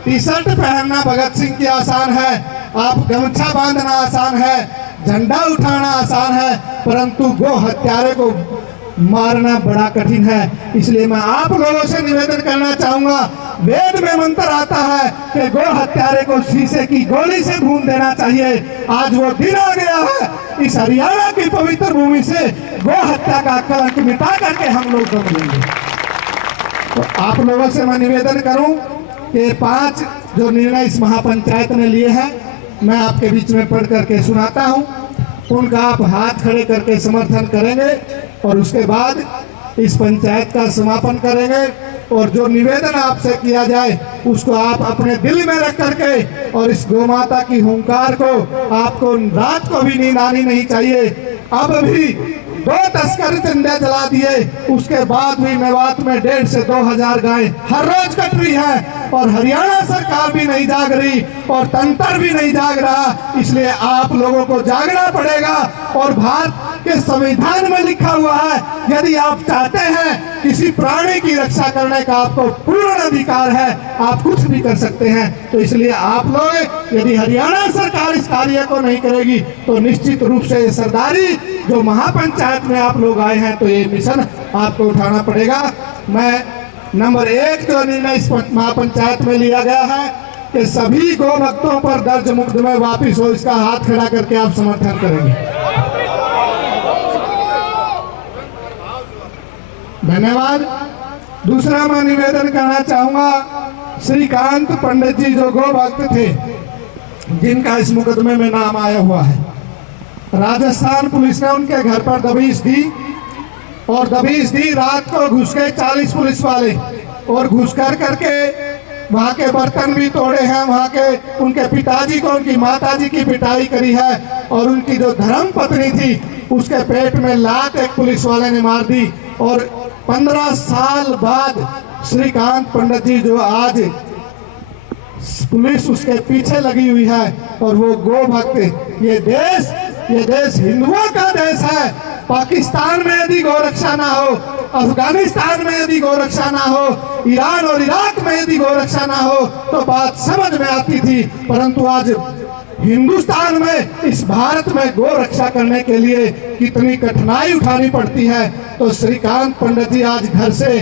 टी-शर्ट पहनना भगत सिंह की आसान है, आप गमछा बांधना आसान है, झंडा उठाना आसान है, परंतु गो हत्यारे को मारना बड़ा कठिन है। इसलिए मैं आप लोगों से निवेदन करना चाहूंगा, वेद में मंत्र आता है कि गो हत्यारे को शीशे की गोली से भून देना चाहिए। आज वो दिन आ गया है, इस हरियाणा की पवित्र भूमि से गो हत्या का कलंक मिटा करके हम लोग दम लेंगे। तो आप लोगों से मैं निवेदन करूं कि 5 जो निर्णय इस महापंचायत ने लिए हैं, मैं आपके बीच में पढ़ करके सुनाता हूं, उनका आप हाथ खड़े करके समर्थन करेंगे और उसके बाद इस पंचायत का समापन करेंगे। और जो निवेदन आपसे किया जाए उसको आप अपने दिल में रख करके, और इस गौ माता की हुंकार को आपको रात को भी नींद आनी नहीं चाहिए। अब भी 2 तस्कर जिंदा जला दिए, उसके बाद भी मेवात में 1,500 से 2,000 गाय हर रोज कट रही है और हरियाणा सरकार भी नहीं जाग रही और तंत्र भी नहीं जाग रहा। इसलिए आप लोगों को जागना पड़ेगा। और भारत के संविधान में लिखा हुआ है, यदि आप चाहते हैं किसी प्राणी की रक्षा करने का आपको पूर्ण अधिकार है, आप कुछ भी कर सकते हैं। तो इसलिए आप लोग, यदि हरियाणा सरकार इस कार्य को नहीं करेगी तो निश्चित रूप से ये सरदारी जो महापंचायत में आप लोग आए हैं, तो ये मिशन आपको उठाना पड़ेगा। मैं नंबर 1 जो निर्णय इस महापंचायत में लिया गया है कि सभी गौ भक्तों पर दर्ज मुकदमे वापिस हो, इसका हाथ खड़ा करके आप समर्थन करेंगे। धन्यवाद। दूसरा मैं निवेदन करना चाहूंगा, श्रीकांत पंडित जी जो गौ भक्त थे, जिनका इस मुकदमे में नाम आया हुआ है, राजस्थान पुलिस ने उनके घर पर दबिश दी और दबिश दी रात को घुस गए 40 पुलिस वाले और घुस कर करके वहाँ के बर्तन भी तोड़े हैं, वहाँ के उनके पिताजी को, उनकी माताजी की पिटाई करी है और उनकी जो धर्म पत्नी थी उसके पेट में लात एक पुलिस वाले ने मार दी। और 15 साल बाद श्रीकांत पंडित जी जो आज पुलिस उसके पीछे लगी हुई है और वो गो भक्त, ये देश हिंदुओं का देश है। पाकिस्तान में यदि गौरक्षा ना हो, अफगानिस्तान में यदि गौरक्षा ना हो, ईरान और इराक में यदि गौरक्षा ना हो तो बात समझ में आती थी, परंतु आज हिंदुस्तान में, इस भारत में गौ रक्षा करने के लिए कितनी कठिनाई उठानी पड़ती है। तो श्रीकांत पंडित जी आज घर से,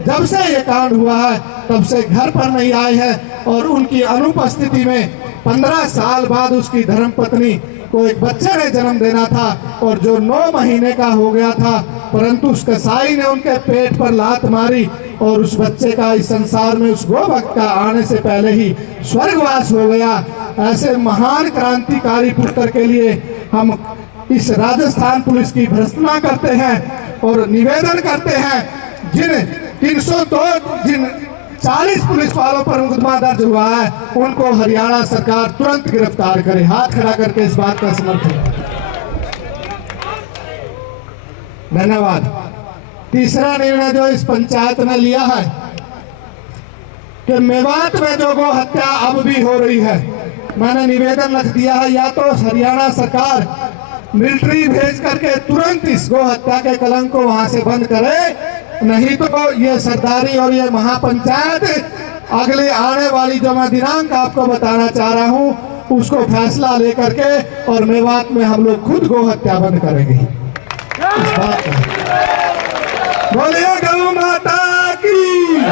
जब से ये कांड हुआ है तब से घर पर नहीं आए हैं और उनकी अनुपस्थिति में 15 साल बाद उसकी धर्मपत्नी को एक बच्चे ने जन्म देना था और जो 9 महीने का हो गया था, परंतु उस कसाई ने उनके पेट पर लात मारी और उस बच्चे का इस संसार में, उस गो भक्त का आने से पहले ही स्वर्गवास हो गया। ऐसे महान क्रांतिकारी पुत्र के लिए हम इस राजस्थान पुलिस की भर्त्सना करते हैं और निवेदन करते हैं, जिन 40 पुलिस वालों पर मुकदमा दर्ज हुआ है उनको हरियाणा सरकार तुरंत गिरफ्तार करे। हाथ खड़ा करके इस बात का समर्थन। धन्यवाद। तीसरा निर्णय जो इस पंचायत ने लिया है कि मेवात में जो गौ हत्या अब भी हो रही है, मैंने निवेदन रख दिया है या तो हरियाणा सरकार मिलिट्री भेज करके तुरंत इस गौ हत्या के कलंक को वहां से बंद करे, नहीं तो ये सरदारी और ये महापंचायत अगले आने वाली जो मैं दिनांक आपको बताना चाह रहा हूं उसको फैसला लेकर के और मेवात में हम लोग खुद गौ हत्या बंद करेंगे। इस बात का बोलिए गौ माता की।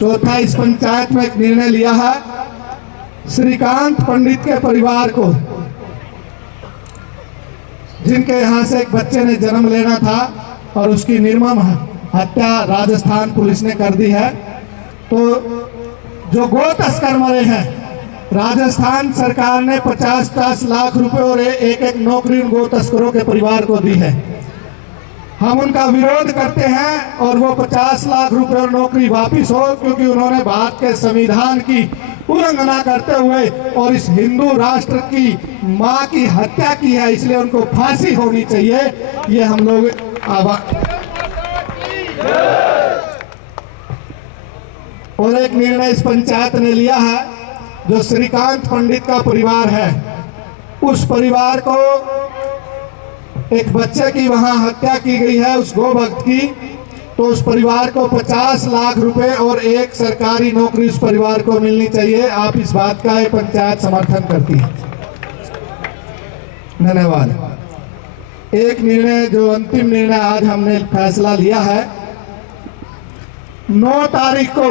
चौथा, इस पंचायत में एक निर्णय लिया है श्रीकांत पंडित के परिवार को, जिनके यहाँ से एक बच्चे ने जन्म लेना था और उसकी निर्मम हत्या राजस्थान पुलिस ने कर दी है। तो जो गो तस्कर मरे हैं, राजस्थान सरकार ने 50-50 लाख रुपए और एक नौकरी उन गो तस्करों के परिवार को दी है। हम उनका विरोध करते हैं और वो 50 लाख रुपए और नौकरी वापिस हो, क्योंकि उन्होंने भारत के संविधान की उल्लंघना करते हुए और इस हिंदू राष्ट्र की मां की हत्या की है, इसलिए उनको फांसी होनी चाहिए। ये हम लोग और एक निर्णय इस पंचायत ने लिया है, जो श्रीकांत पंडित का परिवार है, उस परिवार को एक बच्चे की वहां हत्या की गई है उस गौ भक्त की, तो उस परिवार को 50 लाख रुपए और एक सरकारी नौकरी उस परिवार को मिलनी चाहिए। आप इस बात का पंचायत समर्थन करती है। धन्यवाद। एक निर्णय जो अंतिम निर्णय आज हमने फैसला लिया है, 9 तारीख को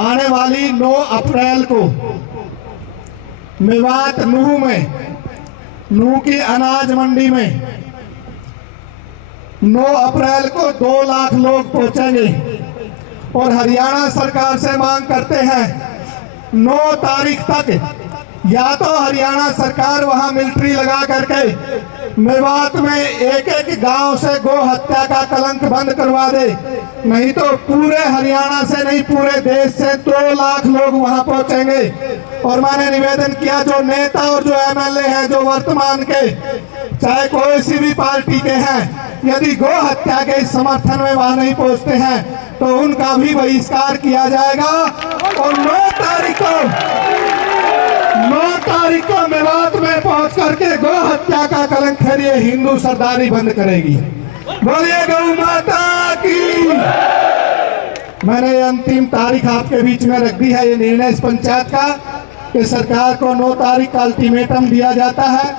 आने वाली 9 अप्रैल को मेवात नूह में, नूह की अनाज मंडी में 9 अप्रैल को 2 लाख लोग पहुंचेंगे और हरियाणा सरकार से मांग करते हैं 9 तारीख तक या तो हरियाणा सरकार वहां मिलिट्री लगा करके मेवात में एक गांव से गौ हत्या का कलंक बंद करवा दे, नहीं तो पूरे हरियाणा से नहीं पूरे देश से 2 लाख लोग वहां पहुंचेंगे। और मैंने निवेदन किया, जो नेता और जो एमएलए हैं जो वर्तमान के चाहे कोई सी भी पार्टी के हैं, यदि गौ हत्या के समर्थन में वहां नहीं पहुंचते हैं तो उनका भी बहिष्कार किया जाएगा। और 9 तारीख को मेवात में पहुंच करके गौ हत्या का कलंक फिर ये हिंदू सरदारी बंद करेगी। बोलिए गौ माता की। मैंने अंतिम तारीख आपके बीच में रख दी है। ये निर्णय इस पंचायत का कि सरकार को 9 तारीख का अल्टीमेटम दिया जाता है।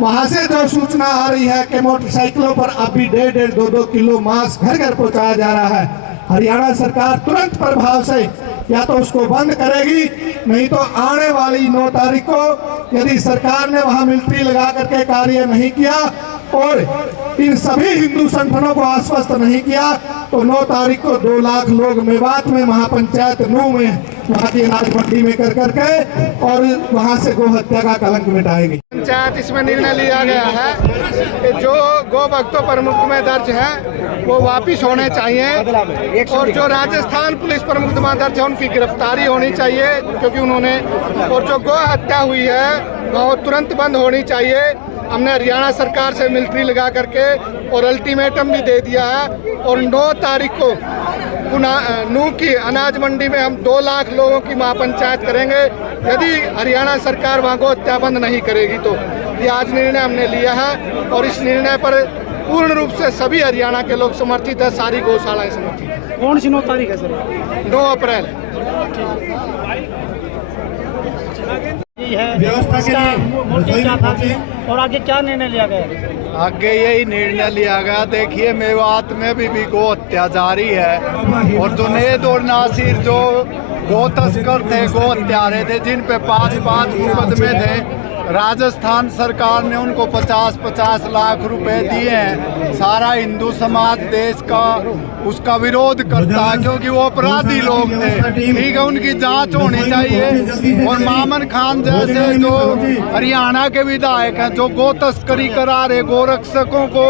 वहां से जो सूचना आ रही है कि मोटरसाइकिलों पर अभी 1.5 2 किलो मांस घर घर पहुंचाया जा रहा है, हरियाणा सरकार तुरंत प्रभाव से या तो उसको बंद करेगी, नहीं तो आने वाली 9 तारीख को यदि सरकार ने वहां मिलिट्री लगा करके कार्य नहीं किया और इन सभी हिंदू संगठनों को आश्वस्त नहीं किया तो 9 तारीख को 2 लाख लोग मेवात में महापंचायत नूह में वहां की अनाज मंडी में कर करके और वहां से गौ हत्या का कलंक मिटाएगी। पंचायत इसमें निर्णय लिया गया है कि जो गौ भक्तों पर मुकदमे दर्ज है वो वापिस होने चाहिए और जो राजस्थान पुलिस पर मुकदमा दर्ज है उनकी गिरफ्तारी होनी चाहिए, क्योंकि उन्होंने, और जो गौ हत्या हुई है वो तुरंत बंद होनी चाहिए। हमने हरियाणा सरकार से मिलिट्री लगा करके और अल्टीमेटम भी दे दिया है और 9 तारीख को नूह की अनाज मंडी में हम 2 लाख लोगों की महापंचायत करेंगे यदि हरियाणा सरकार वहाँ गौ हत्या बंद नहीं करेगी। तो ये आज निर्णय हमने लिया है और इस निर्णय पर पूर्ण रूप से सभी हरियाणा के लोग समर्थित है, सारी गौशालाएं समर्थित है। कौन सी 9 तारीख है सर? 9 अप्रैल। व्यवस्था के लिए और आगे क्या निर्णय लिया गया? आगे यही निर्णय लिया गया। देखिए मेवात में भी गौ हत्या जारी है और जुनेद और नासिर जो गौ तस्कर थे, गौ हत्यारे थे, जिन पे 5 मुकदमे थे, राजस्थान सरकार ने उनको 50-50 लाख रुपए दिए हैं। सारा हिंदू समाज देश का उसका विरोध करता है क्योंकि वो अपराधी लोग थे। ठीक है, उनकी जांच होनी चाहिए। और मामन खान जैसे जो हरियाणा के विधायक हैं जो गौ तस्करी करा रहे, गोरक्षकों को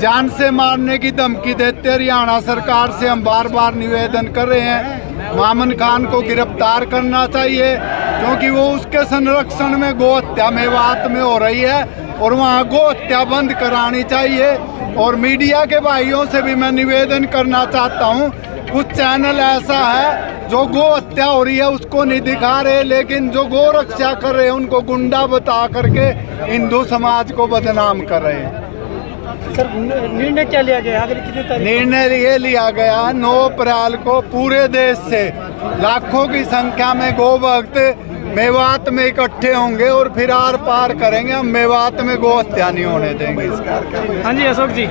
जान से मारने की धमकी देते, हरियाणा सरकार से हम बार बार निवेदन कर रहे हैं मामन खान को गिरफ्तार करना चाहिए क्योंकि वो उसके संरक्षण में गौ हत्या मेवात में हो रही है और वहाँ गौ हत्या बंद करानी चाहिए। और मीडिया के भाइयों से भी मैं निवेदन करना चाहता हूँ, कुछ चैनल ऐसा है जो गौ हत्या हो रही है उसको नहीं दिखा रहे, लेकिन जो गौ रक्षा कर रहे हैं उनको गुंडा बता करके हिंदू समाज को बदनाम कर रहे हैं। सर निर्णय क्या लिया गया, आगे कितनी तारीख? निर्णय ये लिया गया 9 अप्रैल को पूरे देश से लाखों की संख्या में गौ भक्त मेवात में इकट्ठे होंगे और फिर आर पार करेंगे। हम मेवात में गौ हत्या नहीं होने देंगे इस कार्यक्रम। हाँ जी अशोक जी,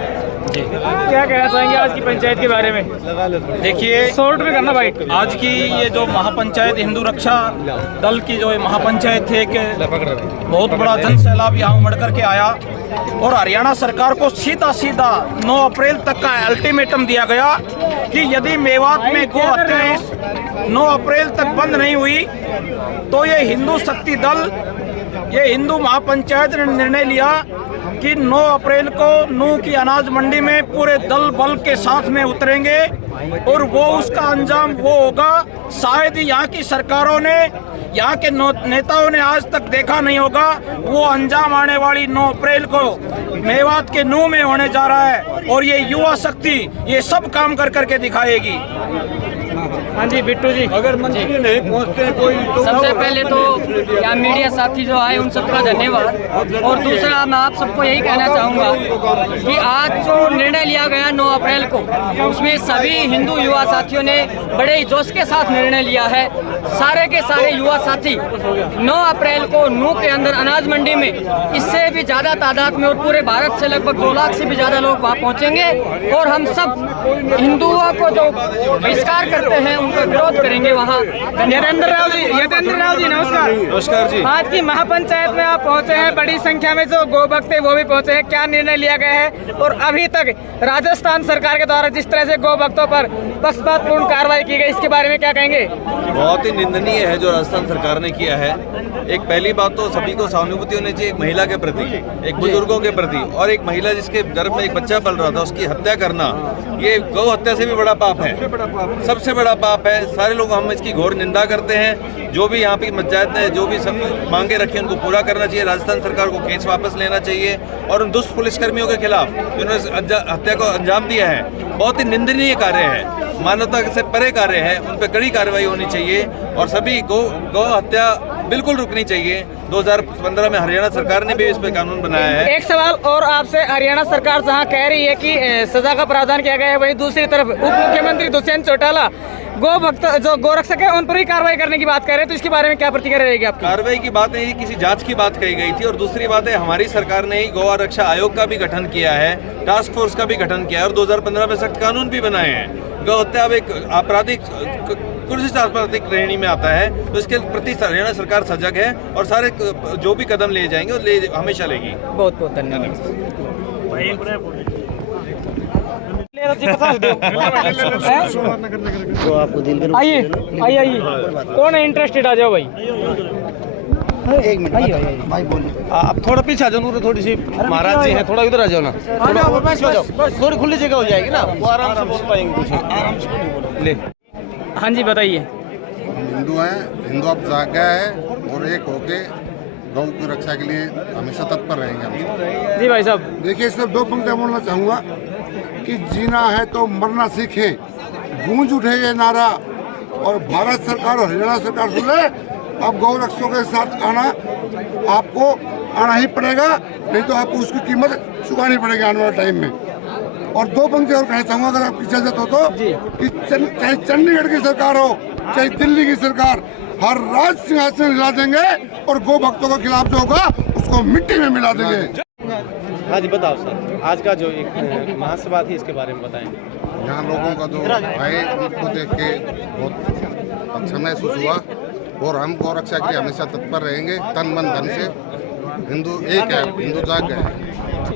क्या कहना चाहेंगे आज की पंचायत के बारे में? देखिए, शॉर्ट में करना भाई। आज की ये जो महापंचायत हिंदू रक्षा दल की जो महापंचायत थे कि बहुत बड़ा जन सैलाब यहाँ उमड़ करके आया और हरियाणा सरकार को सीधा 9 अप्रैल तक का अल्टीमेटम दिया गया कि यदि मेवात में गौ हत्या 9 अप्रैल तक बंद नहीं हुई तो ये हिंदू शक्ति दल, ये हिंदू महापंचायत ने निर्णय लिया कि 9 अप्रैल को नूह की अनाज मंडी में पूरे दल बल के साथ में उतरेंगे और वो उसका अंजाम वो होगा शायद यहाँ की सरकारों ने, यहाँ के नेताओं ने आज तक देखा नहीं होगा। वो अंजाम आने वाली 9 अप्रैल को मेवात के नूह में होने जा रहा है और ये युवा शक्ति ये सब काम कर करके दिखाएगी। हाँ जी बिट्टू जी, अगर मंत्री नहीं पहुँचते कोई तो सबसे पहले तो यहाँ मीडिया साथी जो आए उन सबका धन्यवाद। और दूसरा मैं आप सबको यही कहना चाहूँगा कि आज जो निर्णय लिया गया 9 अप्रैल को, उसमें सभी हिंदू युवा साथियों ने बड़े ही जोश के साथ निर्णय लिया है। सारे के सारे युवा साथी 9 अप्रैल को नूह के अंदर अनाज मंडी में इससे भी ज़्यादा तादाद में और पूरे भारत से लगभग 2 लाख से भी ज़्यादा लोग वहाँ पहुँचेंगे और हम सब हिंदुओं को जो बहिष्कार करते हैं उनका विरोध करेंगे वहाँ। यतेंद्र राव जी नमस्कार। नमस्कार जी। आज की महापंचायत में आप पहुँचे हैं, बड़ी संख्या में जो गौ भक्त है वो भी पहुँचे हैं, क्या निर्णय लिया गया है? और अभी तक राजस्थान सरकार के द्वारा जिस तरह से गौ भक्तों पर पक्षपातपूर्ण कार्रवाई की गई, इसके बारे में क्या कहेंगे? बहुत ही निंदनीय है जो राजस्थान सरकार ने किया है। एक पहली बात तो सभी को सहानुभूति होनी चाहिए, एक महिला के प्रति, एक बुजुर्गों के प्रति, और एक महिला जिसके गर्भ में एक बच्चा पल रहा था उसकी हत्या करना, ये गौ हत्या से भी बड़ा पाप है, सबसे बड़ा पाप है। सारे लोग हम इसकी घोर निंदा करते हैं। जो भी यहाँ की पंचायत ने जो भी सब मांगे रखी उनको पूरा करना चाहिए। राजस्थान सरकार को केस वापस लेना चाहिए और उन दुष्ट पुलिसकर्मियों के खिलाफ जिन्होंने हत्या को अंजाम दिया है, बहुत ही निंदनीय कार्य है, मानवता से परे कार्य है, उन पर कड़ी कार्रवाई होनी चाहिए और सभी गौ हत्या बिल्कुल रुकनी चाहिए। 2015 में हरियाणा सरकार ने भी इस पे कानून बनाया है। एक सवाल और आपसे, हरियाणा सरकार जहां कह रही है कि सजा का प्रावधान किया गया है, वहीं दूसरी तरफ उप मुख्यमंत्री दुष्यंत चौटाला गौ भक्त जो गोरक्षक है उन पर ही कार्रवाई करने की बात कर रहे हैं, तो इसके बारे में क्या प्रतिक्रिया रहेगी आपकी? कार्रवाई की बात नहीं, किसी जांच की बात कही गई थी। और दूसरी बात है, हमारी सरकार ने ही गौ आरक्षा आयोग का भी गठन किया है, टास्क फोर्स का भी गठन किया है और 2015 में सख्त कानून भी बनाए हैं। गौ हत्या अब एक आपराधिक आपराधिक श्रेणी में आता है, तो इसके प्रति हरियाणा सरकार सजग है और सारे जो भी कदम लिए जाएंगे वो हमेशा लेगी। बहुत बहुत धन्यवाद। आइए आइए आइए, कौन है इंटरेस्टेड? आ जाओ भाई। एक मिनट भाई बोलिए। आप थोड़ा पीछे आ जाओ, थोड़ी सी महाराज जी हैं, थोड़ा इधर आ जाओ ना, थोड़ी खुली जगह हो जाएगी ना, वो आराम से बोल पाएंगे, कुछ आराम से ले। हाँ जी बताइए। हिंदू हैं, हिंदू अब जाग गया है और एक होके गौ की रक्षा के लिए हमेशा तत्पर रहेंगे हम। जी भाई साहब। देखिए, सिर्फ 2 पंक्तियां बोलना चाहूँगा कि जीना है तो मरना सीखें, गूंज उठे ये नारा और भारत सरकार और हरियाणा सरकार सुने, अब गौ रक्षकों के साथ आपको आना ही पड़ेगा, नहीं तो आपको उसकी कीमत चुकानी पड़ेगी आने वाले टाइम में। और 2 पंक्ति और कहना चाहूँगा अगर आपकी इजाजत हो तो, कि चाहे चंडीगढ़ की सरकार हो चाहे दिल्ली की सरकार, हर राज सिंहासन हिला देंगे और गौ भक्तों के खिलाफ जो होगा उसको मिट्टी में मिला देंगे। हाँ जी बताओ सर, आज का जो एक महासभा थी इसके बारे में बताएं। यहाँ लोगों का जो आए उनको देख के बहुत अच्छा महसूस हुआ और हम गौ रक्षा के लिए हमेशा तत्पर रहेंगे, तन मन धन से। हिंदू एक है, हिंदू जाग गए।